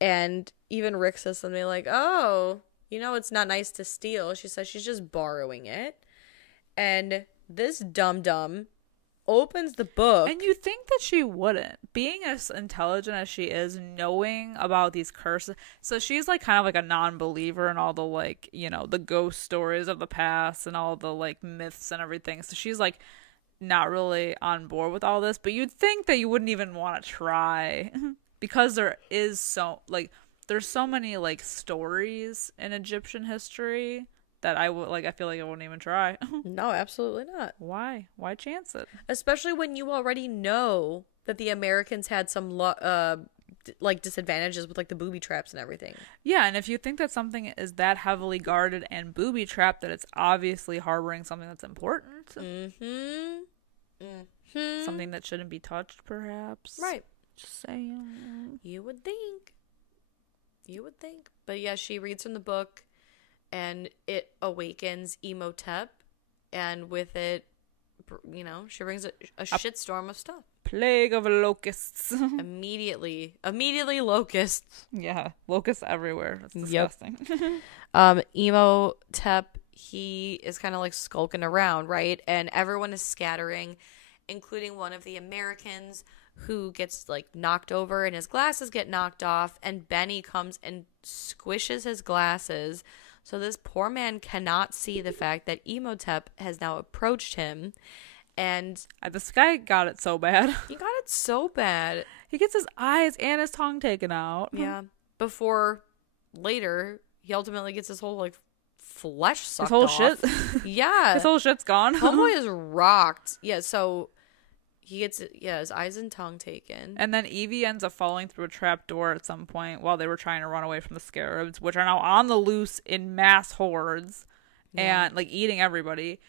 And even Rick says something like, oh, it's not nice to steal. She says she's just borrowing it. And this dum-dum opens the book. And you think that she wouldn't. Being as intelligent as she is, knowing about these curses. So she's like kind of like a non-believer in all the like, the ghost stories of the past and all the like myths and everything. So she's like not really on board with all this. But you'd think that you wouldn't even want to try. Because there's so many like stories in Egyptian history that I feel like I wouldn't even try. No, absolutely not. Why chance it? Especially when you already know that the Americans had some disadvantages with like the booby traps and everything. Yeah, and if you think that something is that heavily guarded and booby trapped, that it's obviously harboring something that's important. Something that shouldn't be touched, perhaps. Right. Just saying. You would think. But yeah, she reads from the book and it awakens Imhotep, and with it, she brings a shitstorm of stuff. Plague of locusts. Immediately locusts. Yeah, locusts everywhere. That's disgusting. Imhotep, he is kind of like skulking around, right? And everyone is scattering, including one of the Americans who gets like knocked over and his glasses get knocked off, and Benny comes and squishes his glasses. So this poor man cannot see the fact that Imhotep has now approached him. And this guy got it so bad. He got it so bad. He gets his eyes and his tongue taken out. Yeah. Before later, he ultimately gets his whole like flesh sucked his whole off. shit. Yeah. His whole shit's gone. Homeboy is rocked. Yeah, so he gets his eyes and tongue taken. And then Evie ends up falling through a trap door at some point while they were trying to run away from the scarabs, which are now on the loose in mass hordes and like eating everybody.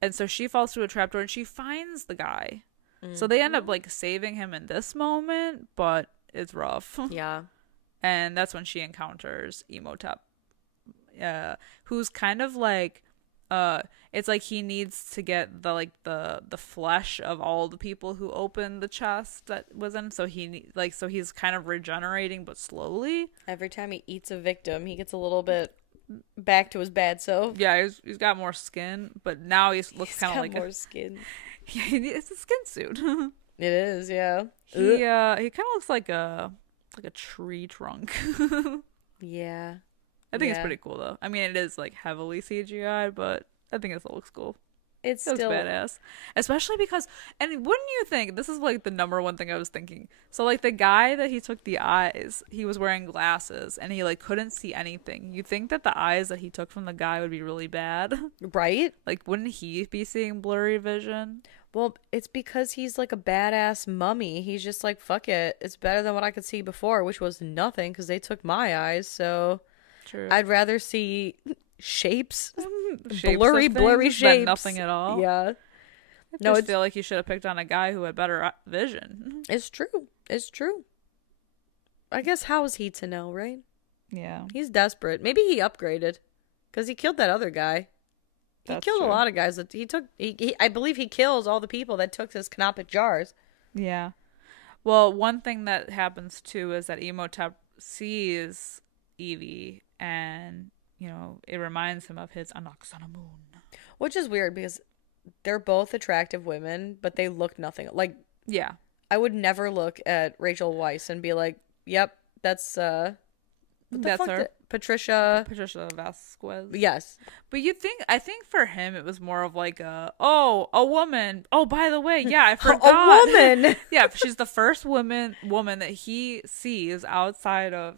And so she falls through a trapdoor and she finds the guy. Mm-hmm. So they end up like saving him in this moment, but it's rough. Yeah. And that's when she encounters Imhotep, who's kind of like, it's like he needs to get the flesh of all the people who opened the chest that was in. So he's kind of regenerating, but slowly. Every time he eats a victim, he gets a little bit back to his bad self. Yeah, he's got more skin, but now he looks kind of like more skin. Yeah, it's a skin suit. It is, yeah. He kind of looks like a tree trunk. Yeah. I think it's pretty cool though. I mean, it is like heavily CGI, but I think it still looks cool. It looks still badass, especially because, and wouldn't you think, this is like the number one thing I was thinking. So like the guy that he took the eyes, he was wearing glasses and he like couldn't see anything. You think that the eyes that he took from the guy would be really bad, right? Like, wouldn't he be seeing blurry vision? Well, it's because he's like a badass mummy. He's just like, fuck it. It's better than what I could see before, which was nothing because they took my eyes. So True. I'd rather see shapes, Shapes blurry, of blurry things than shapes. nothing at all. Yeah. I just feel like you should have picked on a guy who had better vision. It's true. It's true. I guess how is he to know, right? Yeah. He's desperate. Maybe he upgraded because he killed that other guy. He killed a lot of guys. That he took. I believe he kills all the people that took his canopic jars. Yeah. Well, one thing that happens too is that Imhotep sees Evie, and it reminds him of his Anox on a moon, which is weird because they're both attractive women, but they look nothing like. Yeah. I would never look at Rachel Weisz and be like, "Yep, that's her." Patricia Vasquez. Yes. But I think for him it was more of like a woman. Oh, by the way, yeah, I forgot. A woman. Yeah, she's the first woman that he sees outside of,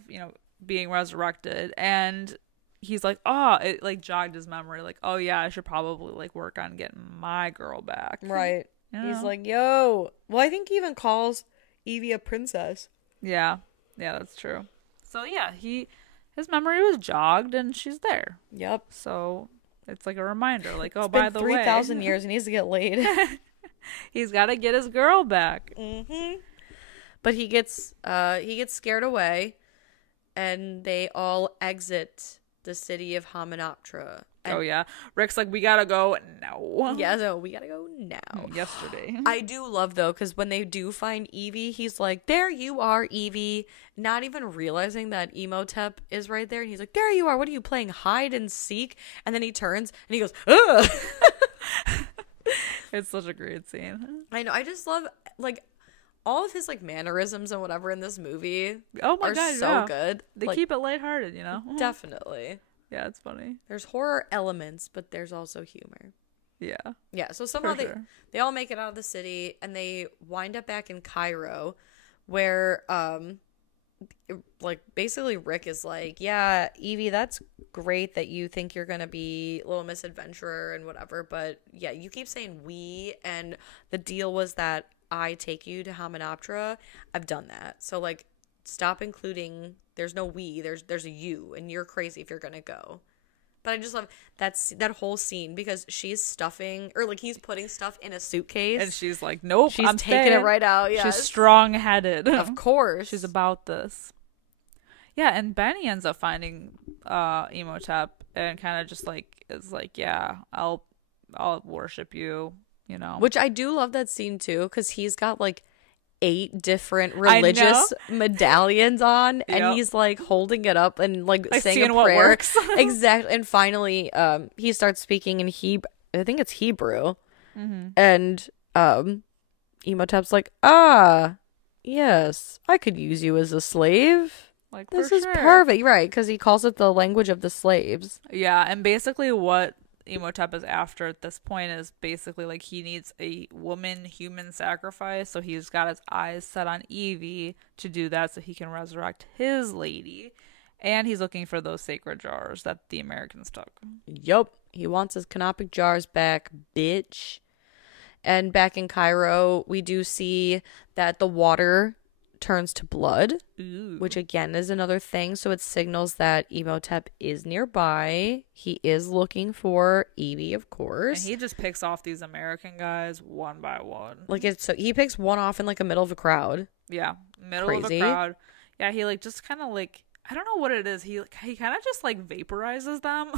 being resurrected, and he's like, oh, it like jogged his memory, like, oh yeah, I should probably like work on getting my girl back. Right. He's like, yo. Well, I think he even calls Evie a princess. Yeah. Yeah, that's true. So yeah, his memory was jogged and she's there. Yep. So it's like a reminder, like, oh, it's by been the way, 3,000 years and he needs to get laid. He's got to get his girl back. Mm-hmm. But he gets scared away, and they all exit the city of Hamunaptra. Oh yeah, Rick's like, we gotta go now. Yeah, so we gotta go now. Yesterday. I do love though, because when they do find Evie, he's like, "There you are, Evie," not even realizing that Imhotep is right there, and he's like, "There you are. What are you playing, hide and seek?" And then he turns and he goes, "Ugh." It's such a great scene. I know. I just love like all of his like mannerisms and whatever in this movie. Oh my are god, so good. They like, keep it lighthearted, Definitely. Yeah, it's funny. There's horror elements, but there's also humor. Yeah. Yeah, so somehow they all make it out of the city, and they wind up back in Cairo, where like basically Rick is like, yeah, Evie, that's great that you think you're gonna be Little Miss Adventurer and whatever, but yeah, you keep saying we, and the deal was that I take you to Hamunaptra. I've done that, so like stop including. There's no we, there's a you, and you're crazy if you're gonna go. But I just love that whole scene, because she's stuffing, or like he's putting stuff in a suitcase, and she's like, nope, she's taking it right out. Yeah, she's strong-headed. Of course, she's about this. Yeah, and Benny ends up finding Imhotep and kind of just like is like, yeah, I'll worship you, Which I do love that scene too, because he's got like 8 different religious medallions on, and he's like holding it up and like saying a prayer. What works. Exactly. And finally he starts speaking in Hebrew. I think it's Hebrew. Mm-hmm. And Imhotep's like, yes, I could use you as a slave. Like, this is perfect, right? Because he calls it the language of the slaves. Yeah, and basically what Imhotep is after at this point is basically like he needs a woman human sacrifice, so he's got his eyes set on Evie to do that so he can resurrect his lady, and he's looking for those sacred jars that the Americans took. Yup, he wants his canopic jars back, bitch. And back in Cairo, we do see that the water turns to blood. Ooh. Which again is another thing, so it signals that Imhotep is nearby. He is looking for Evie, of course, and he just picks off these American guys one by one. Like, so he picks one off in like a middle of a crowd. Yeah, middle of a crowd. Yeah, he like just kind of like, I don't know what it is, he kind of just like vaporizes them.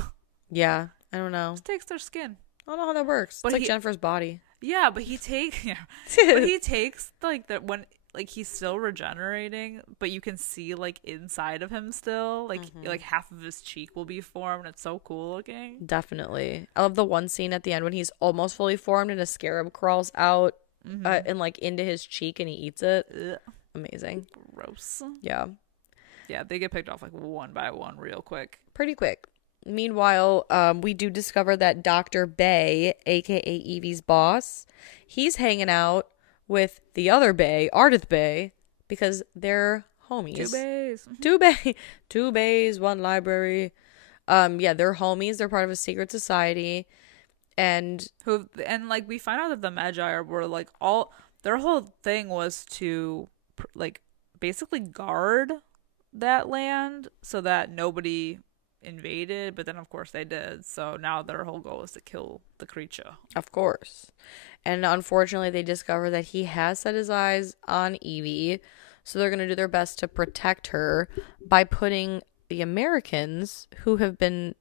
Yeah, I don't know, just takes their skin. I don't know how that works. But it's like Jennifer's body. Yeah, but he takes but he takes like that when like he's still regenerating, but you can see like inside of him still, like like half of his cheek will be formed. It's so cool looking. Definitely. I love the one scene at the end when he's almost fully formed and a scarab crawls out and like into his cheek and he eats it. Ugh. Amazing. Gross. Yeah. Yeah, they get picked off like one by one real quick. Pretty quick. Meanwhile, we do discover that Dr. Bay, aka Evie's boss, he's hanging out with the other Bay, Ardith Bay, because they're homies. Two bays, one library. Yeah, they're homies. They're part of a secret society. And like we find out that the Magi were like all their whole thing was to like basically guard that land so that nobody invaded, but then of course they did. So now their whole goal is to kill the creature. of course. And unfortunately, they discover that he has set his eyes on Evie. So they're going to do their best to protect her by putting the Americans, who have been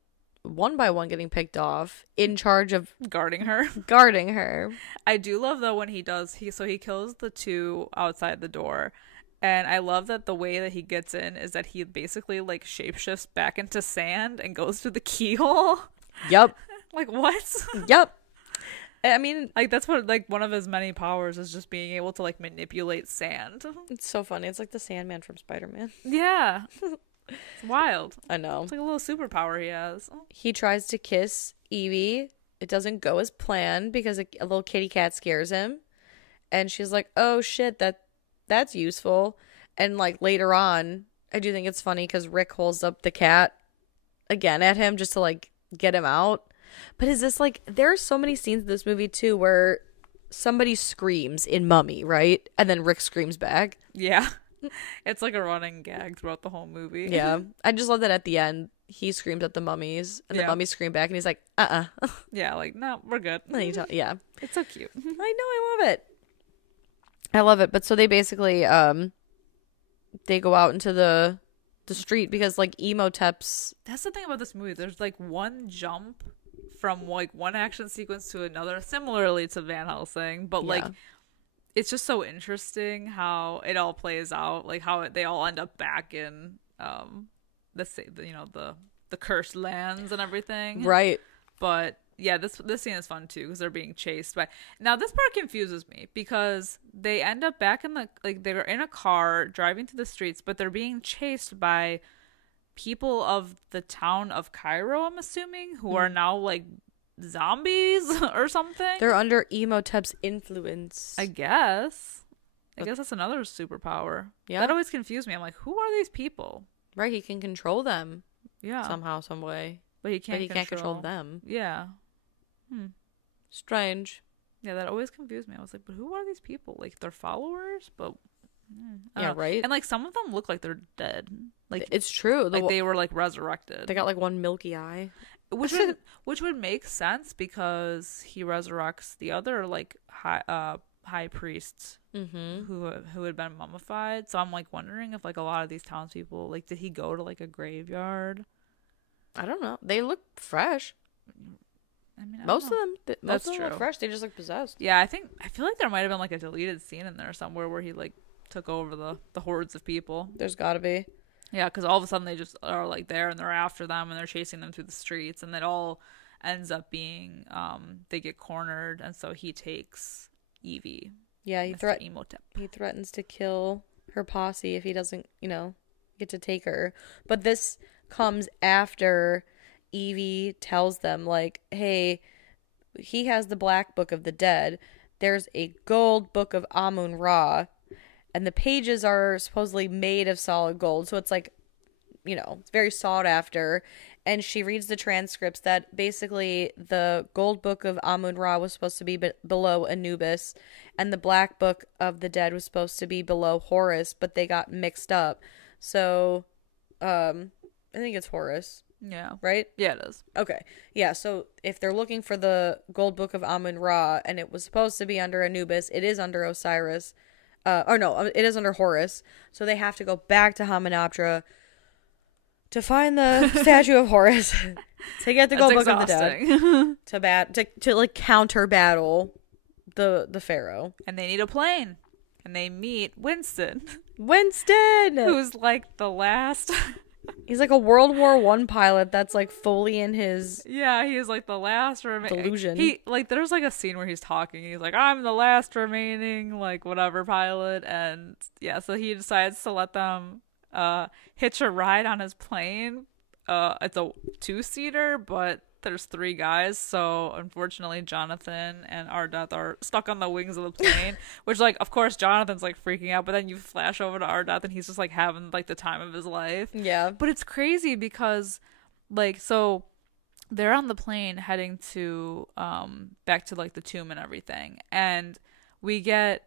one by one getting picked off, in charge of guarding her. I do love though when he kills the two outside the door. And I love that the way that he gets in is that he basically like shapeshifts back into sand and goes through the keyhole. Yep. Like what? Yep. I mean, like that's what like one of his many powers is just being able to like manipulate sand. It's so funny. It's like the Sandman from Spider-Man. Yeah. It's wild. I know. It's like a little superpower he has. He tries to kiss Evie. It doesn't go as planned because a little kitty cat scares him. And she's like, oh shit, that's useful. And like later on, I do think it's funny because Rick holds up the cat again at him just to like get him out. But is this like, there are so many scenes in this movie too where somebody screams in Mummy, right? And then Rick screams back. Yeah. It's like a running gag throughout the whole movie. Yeah. I just love that at the end, he screams at the mummies and the mummies scream back and he's like, Yeah, like, no, we're good. Yeah. It's so cute. I know, I love it. I love it. But so they basically, they go out into the street because like Emotep's. That's the thing about this movie. There's like one jump from like one action sequence to another, similarly to Van Helsing, but like it's just so interesting how it all plays out, like how they all end up back in the cursed lands and everything, right? But yeah, this scene is fun too because they're being chased by. Now this part confuses me because they end up back in they're in a car driving through the streets, but they're being chased by people of the town of Cairo, I'm assuming, who are now like zombies or something. They're under Emotep's influence, I guess that's another superpower. Yeah, that always confused me. I'm like, who are these people? Right, he can control them. Yeah, somehow, some way. But he can't control them. Yeah. Strange. Yeah, that always confused me. I was like, but who are these people? Like, they're followers? But yeah, right. And like some of them look like they're dead. Like it's true. Like they were like resurrected. They got like one milky eye. Which would make sense because he resurrects the other like high priests who had been mummified. So I'm like wondering if like a lot of these townspeople, like, did he go to like a graveyard? I don't know. They look fresh. I mean, most of them look fresh. They just look possessed. Yeah, I feel like there might have been like a deleted scene in there somewhere where he like took over the hordes of people. There's gotta be. Yeah, because all of a sudden they just are like there and they're after them and they're chasing them through the streets, and it all ends up being they get cornered, and so he takes Evie. Yeah, he threatens to kill her posse if he doesn't, get to take her. But this comes after Evie tells them, like, hey, he has the Black Book of the Dead. There's a gold book of Amun-Ra, and the pages are supposedly made of solid gold. So it's like, it's very sought after. And she reads the transcripts that basically the gold book of Amun-Ra was supposed to be below Anubis, and the Black Book of the Dead was supposed to be below Horus, but they got mixed up. So, I think it's Horus. Yeah. Right? Yeah, it is. Okay. Yeah, so if they're looking for the gold book of Amun-Ra and it was supposed to be under Anubis, it is under Osiris. It is under Horus. So they have to go back to Hamunaptra to find the statue of Horus to get the gold book of the Dead to like counter battle the pharaoh. And they need a plane. And they meet Winston, who's like the last. He's like a World War I pilot that's like fully in his. Yeah, he's like the last delusion. He like there's like a scene where he's talking. He's like, I'm the last remaining like whatever pilot, and yeah, so he decides to let them hitch a ride on his plane. It's a 2-seater, but there's 3 guys, so unfortunately Jonathan and Ardeth are stuck on the wings of the plane, which like of course Jonathan's like freaking out, but then you flash over to Ardeth and he's just like having like the time of his life. Yeah, but it's crazy because like so they're on the plane heading to back to like the tomb and everything, and we get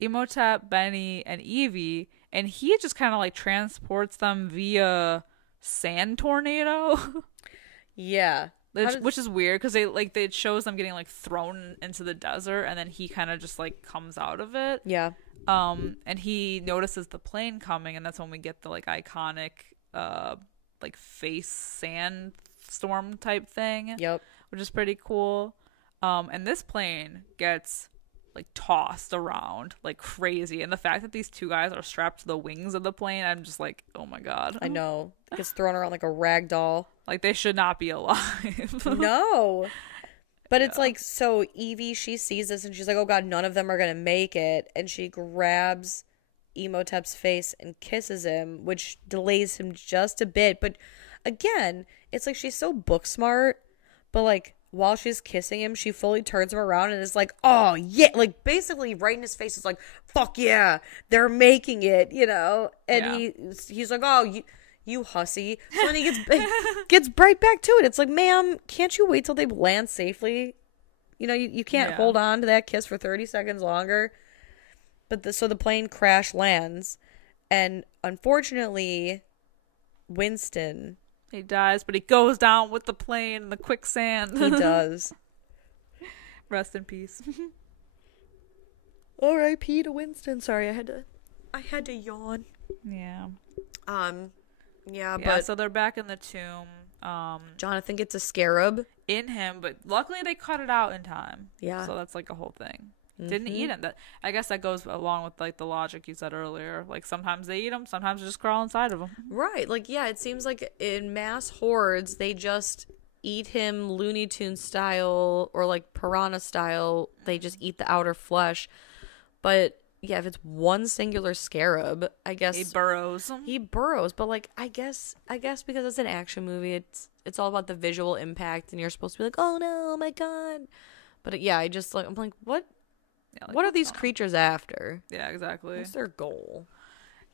Imhotep, Benny, and Evie, and he just kind of like transports them via sand tornado. Yeah. Which is weird because it shows them getting like thrown into the desert, and then he kind of just like comes out of it. Yeah. And he notices the plane coming, and that's when we get the like iconic like face sandstorm type thing. Yep. Which is pretty cool. And this plane gets like tossed around like crazy, and the fact that these two guys are strapped to the wings of the plane, I'm just like, oh my god. I know. It gets thrown around like a rag doll. Like they should not be alive. No. But it's like, so Evie, she sees this and she's like, oh god, none of them are gonna make it, and she grabs Imhotep's face and kisses him, which delays him just a bit. But again, it's like she's so book smart, but like while she's kissing him, she fully turns him around and is like, oh yeah, like basically right in his face is like, fuck yeah, they're making it, you know. And he's like, oh, you hussy. So then he gets right back to it. It's like, ma'am, can't you wait till they land safely? You know, you can't hold on to that kiss for 30 seconds longer. But so the plane crash lands, and unfortunately, Winston, he dies, but he goes down with the plane in the quicksand. He does. Rest in peace. R.I.P. to Winston. Sorry, I had to yawn. Yeah. Yeah, but so they're back in the tomb. Jonathan gets a scarab in him, but luckily they cut it out in time. Yeah. So that's like a whole thing. Didn't eat him. I guess that goes along with like the logic you said earlier. Like sometimes they eat them, sometimes they just crawl inside of them. Right. Like, yeah, it seems like in mass hordes they just eat him Looney Tunes style or like piranha style. They just eat the outer flesh. But yeah, if it's one singular scarab, I guess he burrows. But like, I guess because it's an action movie, it's all about the visual impact, and you're supposed to be like, oh no, oh my god. But yeah, I'm like, what? Yeah, like, what are these creatures after? Yeah, exactly. What's their goal?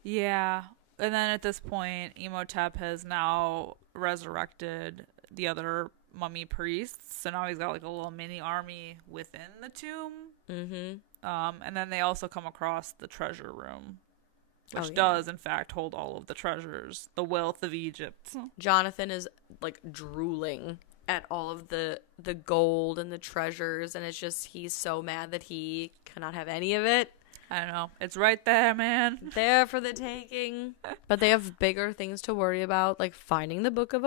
Yeah, and then at this point, Imhotep has now resurrected the other mummy priests, so now he's got like a little mini army within the tomb. Mm-hmm. And then they also come across the treasure room, which does in fact hold all of the treasures, the wealth of Egypt. Jonathan is like drooling at all of the gold and the treasures, and it's just, he's so mad that he cannot have any of it. I don't know. It's right there, man. There for the taking. But they have bigger things to worry about, like finding the book of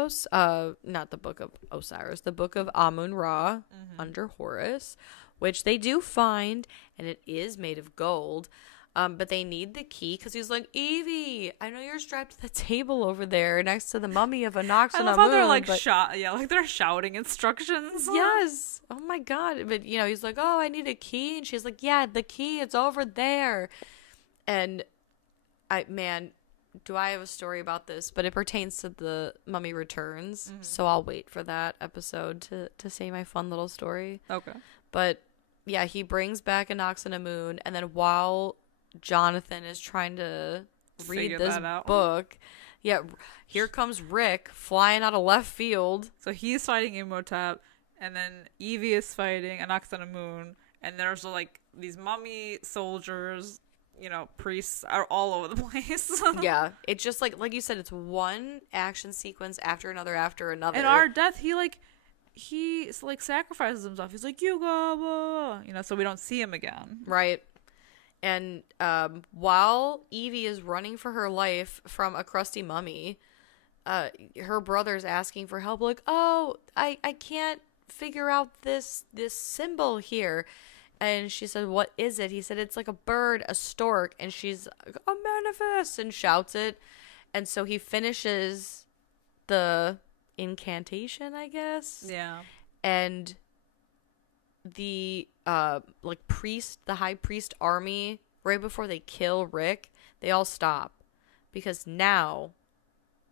not the book of Osiris, the book of Amun-Ra under Horus, which they do find, and it is made of gold. But they need the key because he's like, Evie, I know you're strapped to the table over there next to the mummy of Anoxanamun. I love how they're like like they're shouting instructions. Yes. Oh my god. But you know, he's like, oh, I need a key, and she's like, yeah, the key, it's over there. And do I have a story about this? But it pertains to the Mummy Returns, so I'll wait for that episode to say my fun little story. Okay. But yeah, he brings back Anoxanamun, and then while Jonathan is trying to read this book, here comes Rick flying out of left field. So he's fighting Imhotep, and then Evie is fighting Anoxanamun, and there's like these mummy soldiers, you know, priests are all over the place. Yeah, it's just like you said, it's one action sequence after another after another. And our death, he sacrifices himself. He's like, you go, you know, so we don't see him again. Right. And while Evie is running for her life from a crusty mummy, her brother's asking for help, like, oh, I can't figure out this symbol here. And she said, what is it? He said, it's like a bird, a stork. And she's like, a manifest, and shouts it. And so he finishes the incantation, I guess. Yeah. And the the high priest army, right before they kill Rick, they all stop because now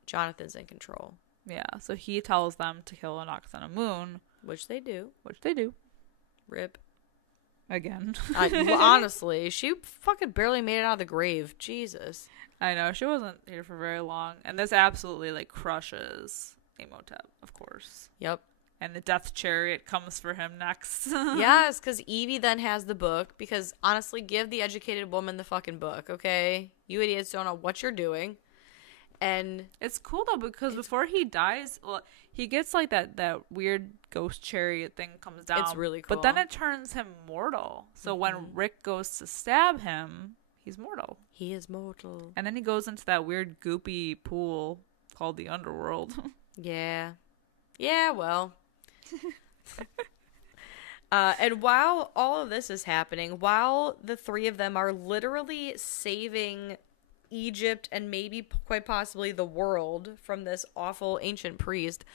Jonathan's in control. Yeah, so he tells them to kill Anoxanamun, which they do. Rip. Again. Well, honestly, she fucking barely made it out of the grave. Jesus. I know, she wasn't here for very long, and this absolutely like crushes Imhotep, of course. Yep. and the death chariot comes for him next. Yes, because Evie then has the book, because honestly, give the educated woman the fucking book, okay? You idiots don't know what you're doing. And it's cool though, because before he dies, he gets like that weird ghost chariot thing comes down. It's really cool. But then it turns him mortal. So when Rick goes to stab him, he's mortal. He is mortal. And then he goes into that weird goopy pool called the underworld. Yeah. Yeah, well. And while all of this is happening, while the three of them are literally saving Egypt and maybe quite possibly the world from this awful ancient priest,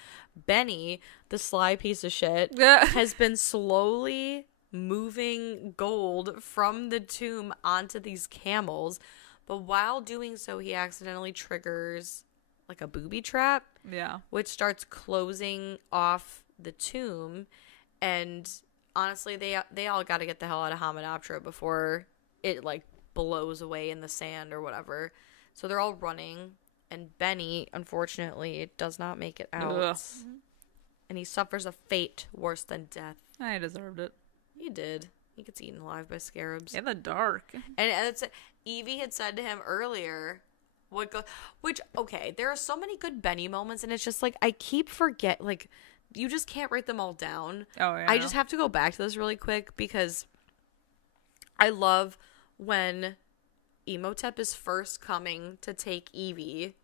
Benny, the sly piece of shit, has been slowly moving gold from the tomb onto these camels. But while doing so, he accidentally triggers like a booby trap. Yeah. Which starts closing off the tomb. And honestly, they all got to get the hell out of Hymenoptera before it like blows away in the sand or whatever. So they're all running, and Benny, unfortunately, does not make it out. Ugh. And he suffers a fate worse than death. I deserved it. He did. He gets eaten alive by scarabs. In the dark. And it's, Evie had said to him earlier, which, okay, there are so many good Benny moments, and it's just like, I keep like, you just can't write them all down. Oh, yeah. I just have to go back to this really quick, because I love when Imhotep is first coming to take Evie,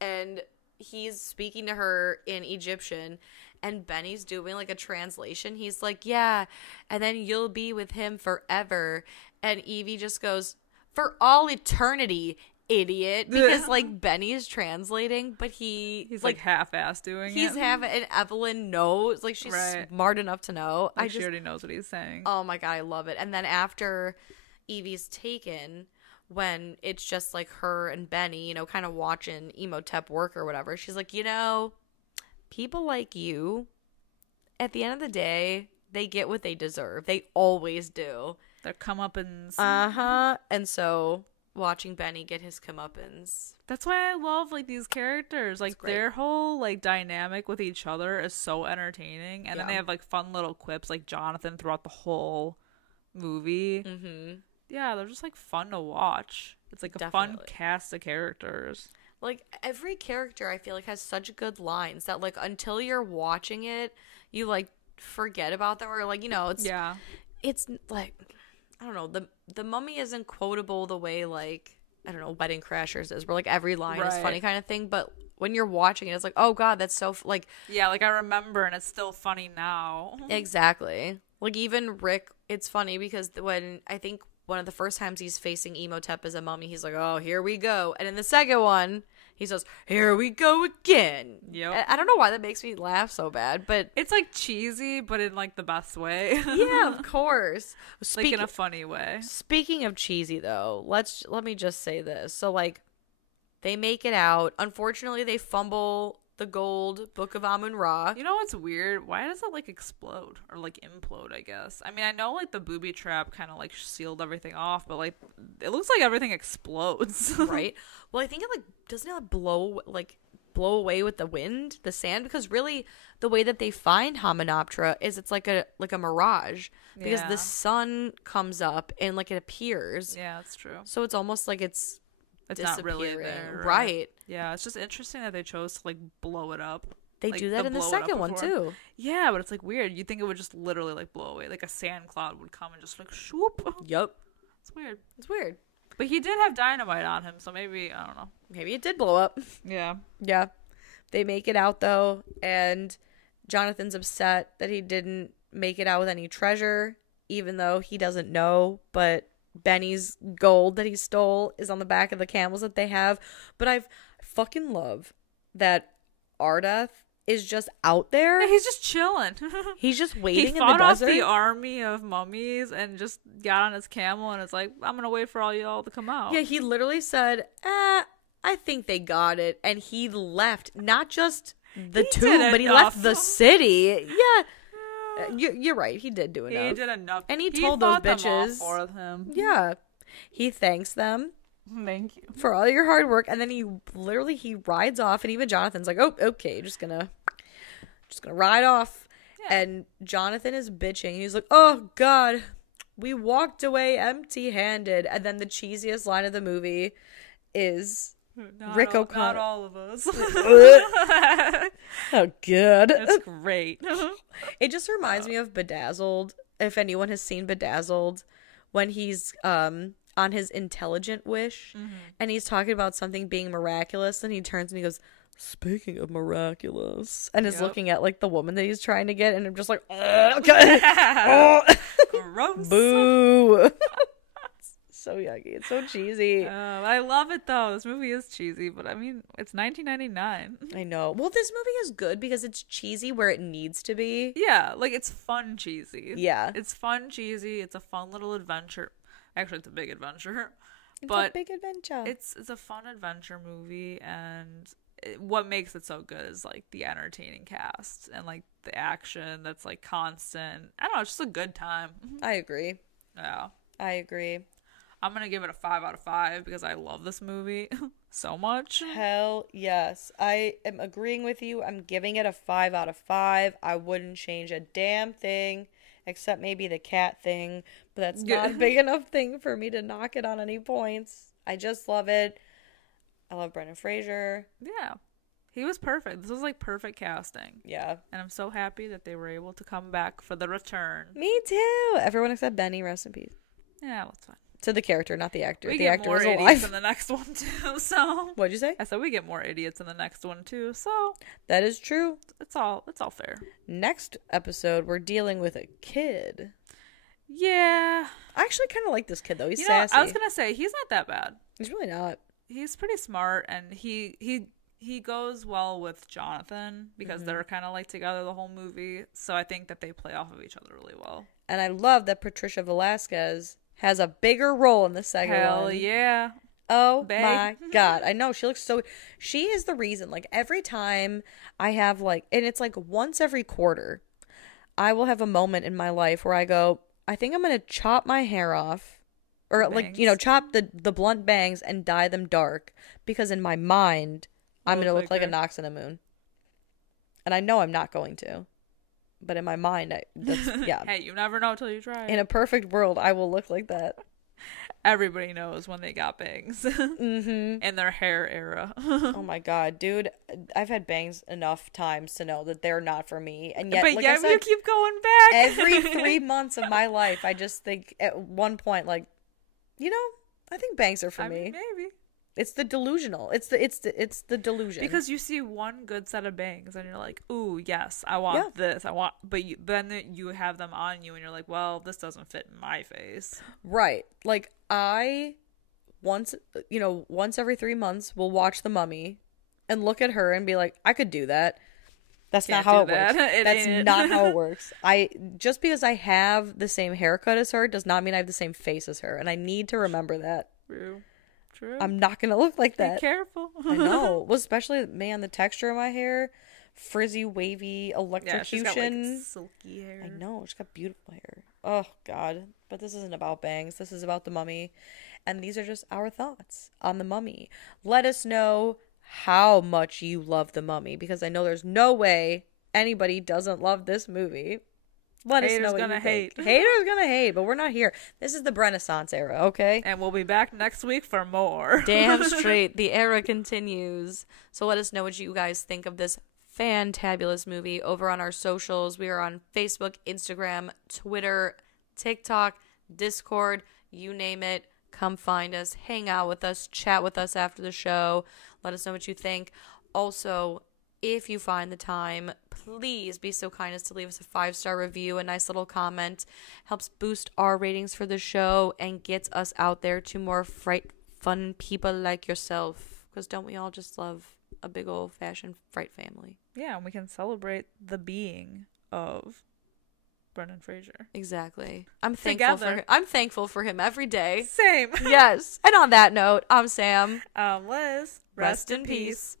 and he's speaking to her in Egyptian, and Benny's doing like a translation. He's like, yeah, and then you'll be with him forever. And Evie just goes, for all eternity, idiot. Because like Benny's translating, but he's like half-ass doing it. He's half, and Evelyn knows, like she's smart enough to know. Like she already knows what he's saying. Oh my god, I love it. And then after Evie's taken, when it's just like her and Benny, you know, kind of watching Imhotep work or whatever, she's like, you know, people like you, at the end of the day, they get what they deserve. They always do. Their comeuppance. And so watching Benny get his comeuppance. That's why I love like these characters. Like their whole like dynamic with each other is so entertaining. And then they have like fun little quips like Jonathan throughout the whole movie. Mm-hmm. Yeah, they're just like fun to watch. It's like a fun cast of characters. Like every character I feel like has such good lines that like until you're watching it, you like forget about them, or like, you know, it's like, I don't know, the Mummy isn't quotable the way like, I don't know, Wedding Crashers is, where like every line is funny kind of thing, but when you're watching it, it's like, oh god, that's so like, yeah, like I remember and it's still funny now. Exactly. Like even Rick, it's funny because when I think one of the first times he's facing Imhotep as a mummy, he's like, oh, here we go. And in the second one, he says, here we go again. Yep. I don't know why that makes me laugh so bad, but it's like cheesy, but in like the best way. Yeah, of course. Like in a funny way. Speaking of cheesy though, let me just say this. So like they make it out. Unfortunately, they fumble the gold Book of Amun-Ra. You know what's weird? Why does it like explode or like implode, I guess? I mean, I know like the booby trap kind of like sealed everything off, but like it looks like everything explodes. Right? Well, I think it like, doesn't it blow away with the wind, the sand? Because really the way that they find Hymenoptera is it's like a mirage, because the sun comes up and like it appears. Yeah, that's true. So it's almost like it's not really there, right? Yeah, it's just interesting that they chose to like blow it up. They like, do that in the second one too. Yeah, but it's like weird. You'd think it would just literally like blow away, like a sand cloud would come and just like shoop. Yup. It's weird. But he did have dynamite on him, so maybe, I don't know. Maybe it did blow up. Yeah. Yeah. They make it out though, and Jonathan's upset that he didn't make it out with any treasure, even though he doesn't know, but Benny's gold that he stole is on the back of the camels that they have. But I fucking love that Ardeth is just out there. Yeah, he's just chilling. He's just waiting in the desert. He fought off the army of mummies and just got on his camel and it's like, I'm gonna wait for all y'all to come out. Yeah, he literally said, I think they got it. And he left, not just the tomb, but he left the city. Yeah. You're right. He did do enough. He did enough. And he told those bitches. Them all for him. Yeah. He thanks them. Thank you. For all your hard work. And then he rides off. And even Jonathan's like, oh, okay. Just gonna ride off. Yeah. And Jonathan is bitching. He's like, oh, God, we walked away empty-handed. And then the cheesiest line of the movie is Rick O'Connor. Not all of us. Oh, God. That's great. It just reminds me of Bedazzled. If anyone has seen Bedazzled, when he's on his intelligent wish, and he's talking about something being miraculous, and he turns and he goes, speaking of miraculous, and is looking at like the woman that he's trying to get, and I'm just like, okay. Gross. Boo. So yucky. It's so cheesy. I love it though. This movie is cheesy, but I mean, it's 1999. I know. Well, this movie is good because it's cheesy where it needs to be. Yeah, like it's fun cheesy. Yeah. It's fun cheesy. It's a fun little adventure. Actually, it's a big adventure. It's but a big adventure. It's a fun adventure movie, and what makes it so good is like the entertaining cast and like the action that's like constant. I don't know, it's just a good time. I agree. Yeah. I agree. I'm gonna give it a 5 out of 5 because I love this movie so much. Hell yes. I am agreeing with you. I'm giving it a 5 out of 5. I wouldn't change a damn thing except maybe the cat thing, but that's not a big enough thing for me to knock it on any points. I just love it. I love Brendan Fraser. Yeah. He was perfect. This was like perfect casting. Yeah. And I'm so happy that they were able to come back for the return. Me too. Everyone except Benny, rest in peace. Yeah, that's fine. To the character, not the actor. We the get actor more is idiots alive. in the next one too, so. What'd you say? I said we get more idiots in the next one too, so. That is true. It's all fair. Next episode, we're dealing with a kid. Yeah. I actually kind of like this kid, though. He's you sassy. know, I was going to say, he's not that bad. He's really not. He's pretty smart, and he goes well with Jonathan because they're kind of like together the whole movie, so I think that they play off of each other really well. And I love that Patricia Velasquez has a bigger role in the second one. Hell yeah. Oh Bae. my God. I know. She looks so... She is the reason. Like, every time I have, like... And it's, like, once every quarter, I will have a moment in my life where I go, I think I'm going to chop my hair off. Or, like, you know, chop the blunt bangs and dye them dark. Because in my mind, I'm going to look like a Nox and a Moon. And I know I'm not going to. But in my mind, yeah. Hey, you never know till you try. In a perfect world, I will look like that. Everybody knows when they got bangs. In their hair era. Oh my God, dude. I've had bangs enough times to know that they're not for me. And yet, but like yeah, I said, you keep going back. every 3 months of my life, I just think at one point, like, you know, I think bangs are for me. Mean, maybe. It's the delusional. It's the delusion. Because you see one good set of bangs and you're like, ooh, yes, I want this. I want, but then you have them on you and you're like, well, this doesn't fit my face. Right. Like, once every 3 months, will watch The Mummy and look at her and be like, I could do that. That's not how it works. That's not how it works. Just because I have the same haircut as her does not mean I have the same face as her. And I need to remember that. True. I'm not going to look like that. Be careful. I know. Well, especially, man, the texture of my hair. Frizzy, wavy, electrocution. Yeah, she's got, like, silky hair. I know. She's got beautiful hair. Oh, God. But this isn't about bangs. This is about The Mummy. And these are just our thoughts on The Mummy. Let us know how much you love The Mummy. Because I know there's no way anybody doesn't love this movie. Let us know what you think. Haters gonna hate, but we're not here. This is the Renaissance era, okay? And we'll be back next week for more. Damn straight. The era continues. So let us know what you guys think of this fantabulous movie over on our socials. We are on Facebook, Instagram, Twitter, TikTok, Discord, you name it. Come find us, hang out with us, chat with us after the show. Let us know what you think. Also, if you find the time, please be so kind as to leave us a 5-star review, a nice little comment. Helps boost our ratings for the show and gets us out there to more fright fun people like yourself. Because don't we all just love a big old-fashioned Fright family? Yeah, and we can celebrate the being of Brendan Fraser. Exactly. I'm thankful for him every day. Same. Yes. And on that note, I'm Sam. I'm Liz. Rest in peace.